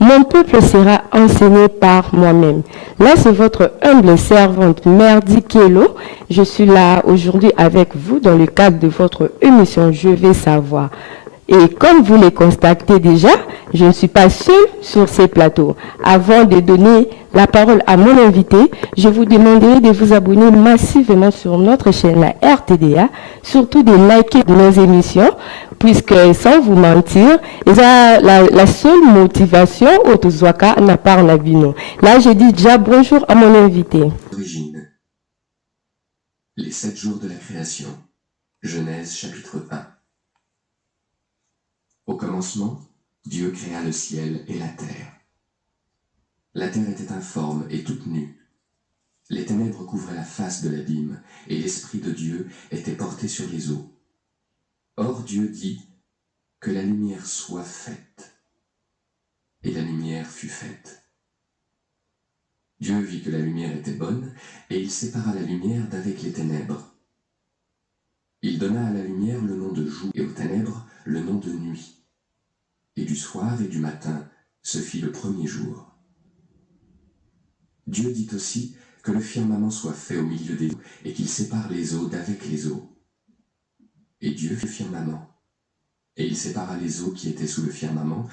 Mon peuple sera enseigné par moi-même. Là, c'est votre humble servante, Mère Dikelo. Je suis là aujourd'hui avec vous dans le cadre de votre émission Je vais savoir. Et comme vous le constatez déjà, je ne suis pas seule sur ces plateaux. Avant de donner la parole à mon invité, je vous demanderai de vous abonner massivement sur notre chaîne, la RTDA, surtout de liker nos émissions, puisque sans vous mentir, la seule motivation au Tuzwaka n'a pas en abino. Là, je dis déjà bonjour à mon invité. Origine. Les 7 jours de la création. Genèse chapitre 1. Au commencement, Dieu créa le ciel et la terre. La terre était informe et toute nue. Les ténèbres couvraient la face de l'abîme, et l'Esprit de Dieu était porté sur les eaux. Or Dieu dit que la lumière soit faite. Et la lumière fut faite. Dieu vit que la lumière était bonne, et il sépara la lumière d'avec les ténèbres. Il donna à la lumière le nom de jour, et aux ténèbres le nom de nuit. Et du soir et du matin, ce fit le premier jour. Dieu dit aussi que le firmament soit fait au milieu des eaux, et qu'il sépare les eaux d'avec les eaux. Et Dieu fit le firmament. Et il sépara les eaux qui étaient sous le firmament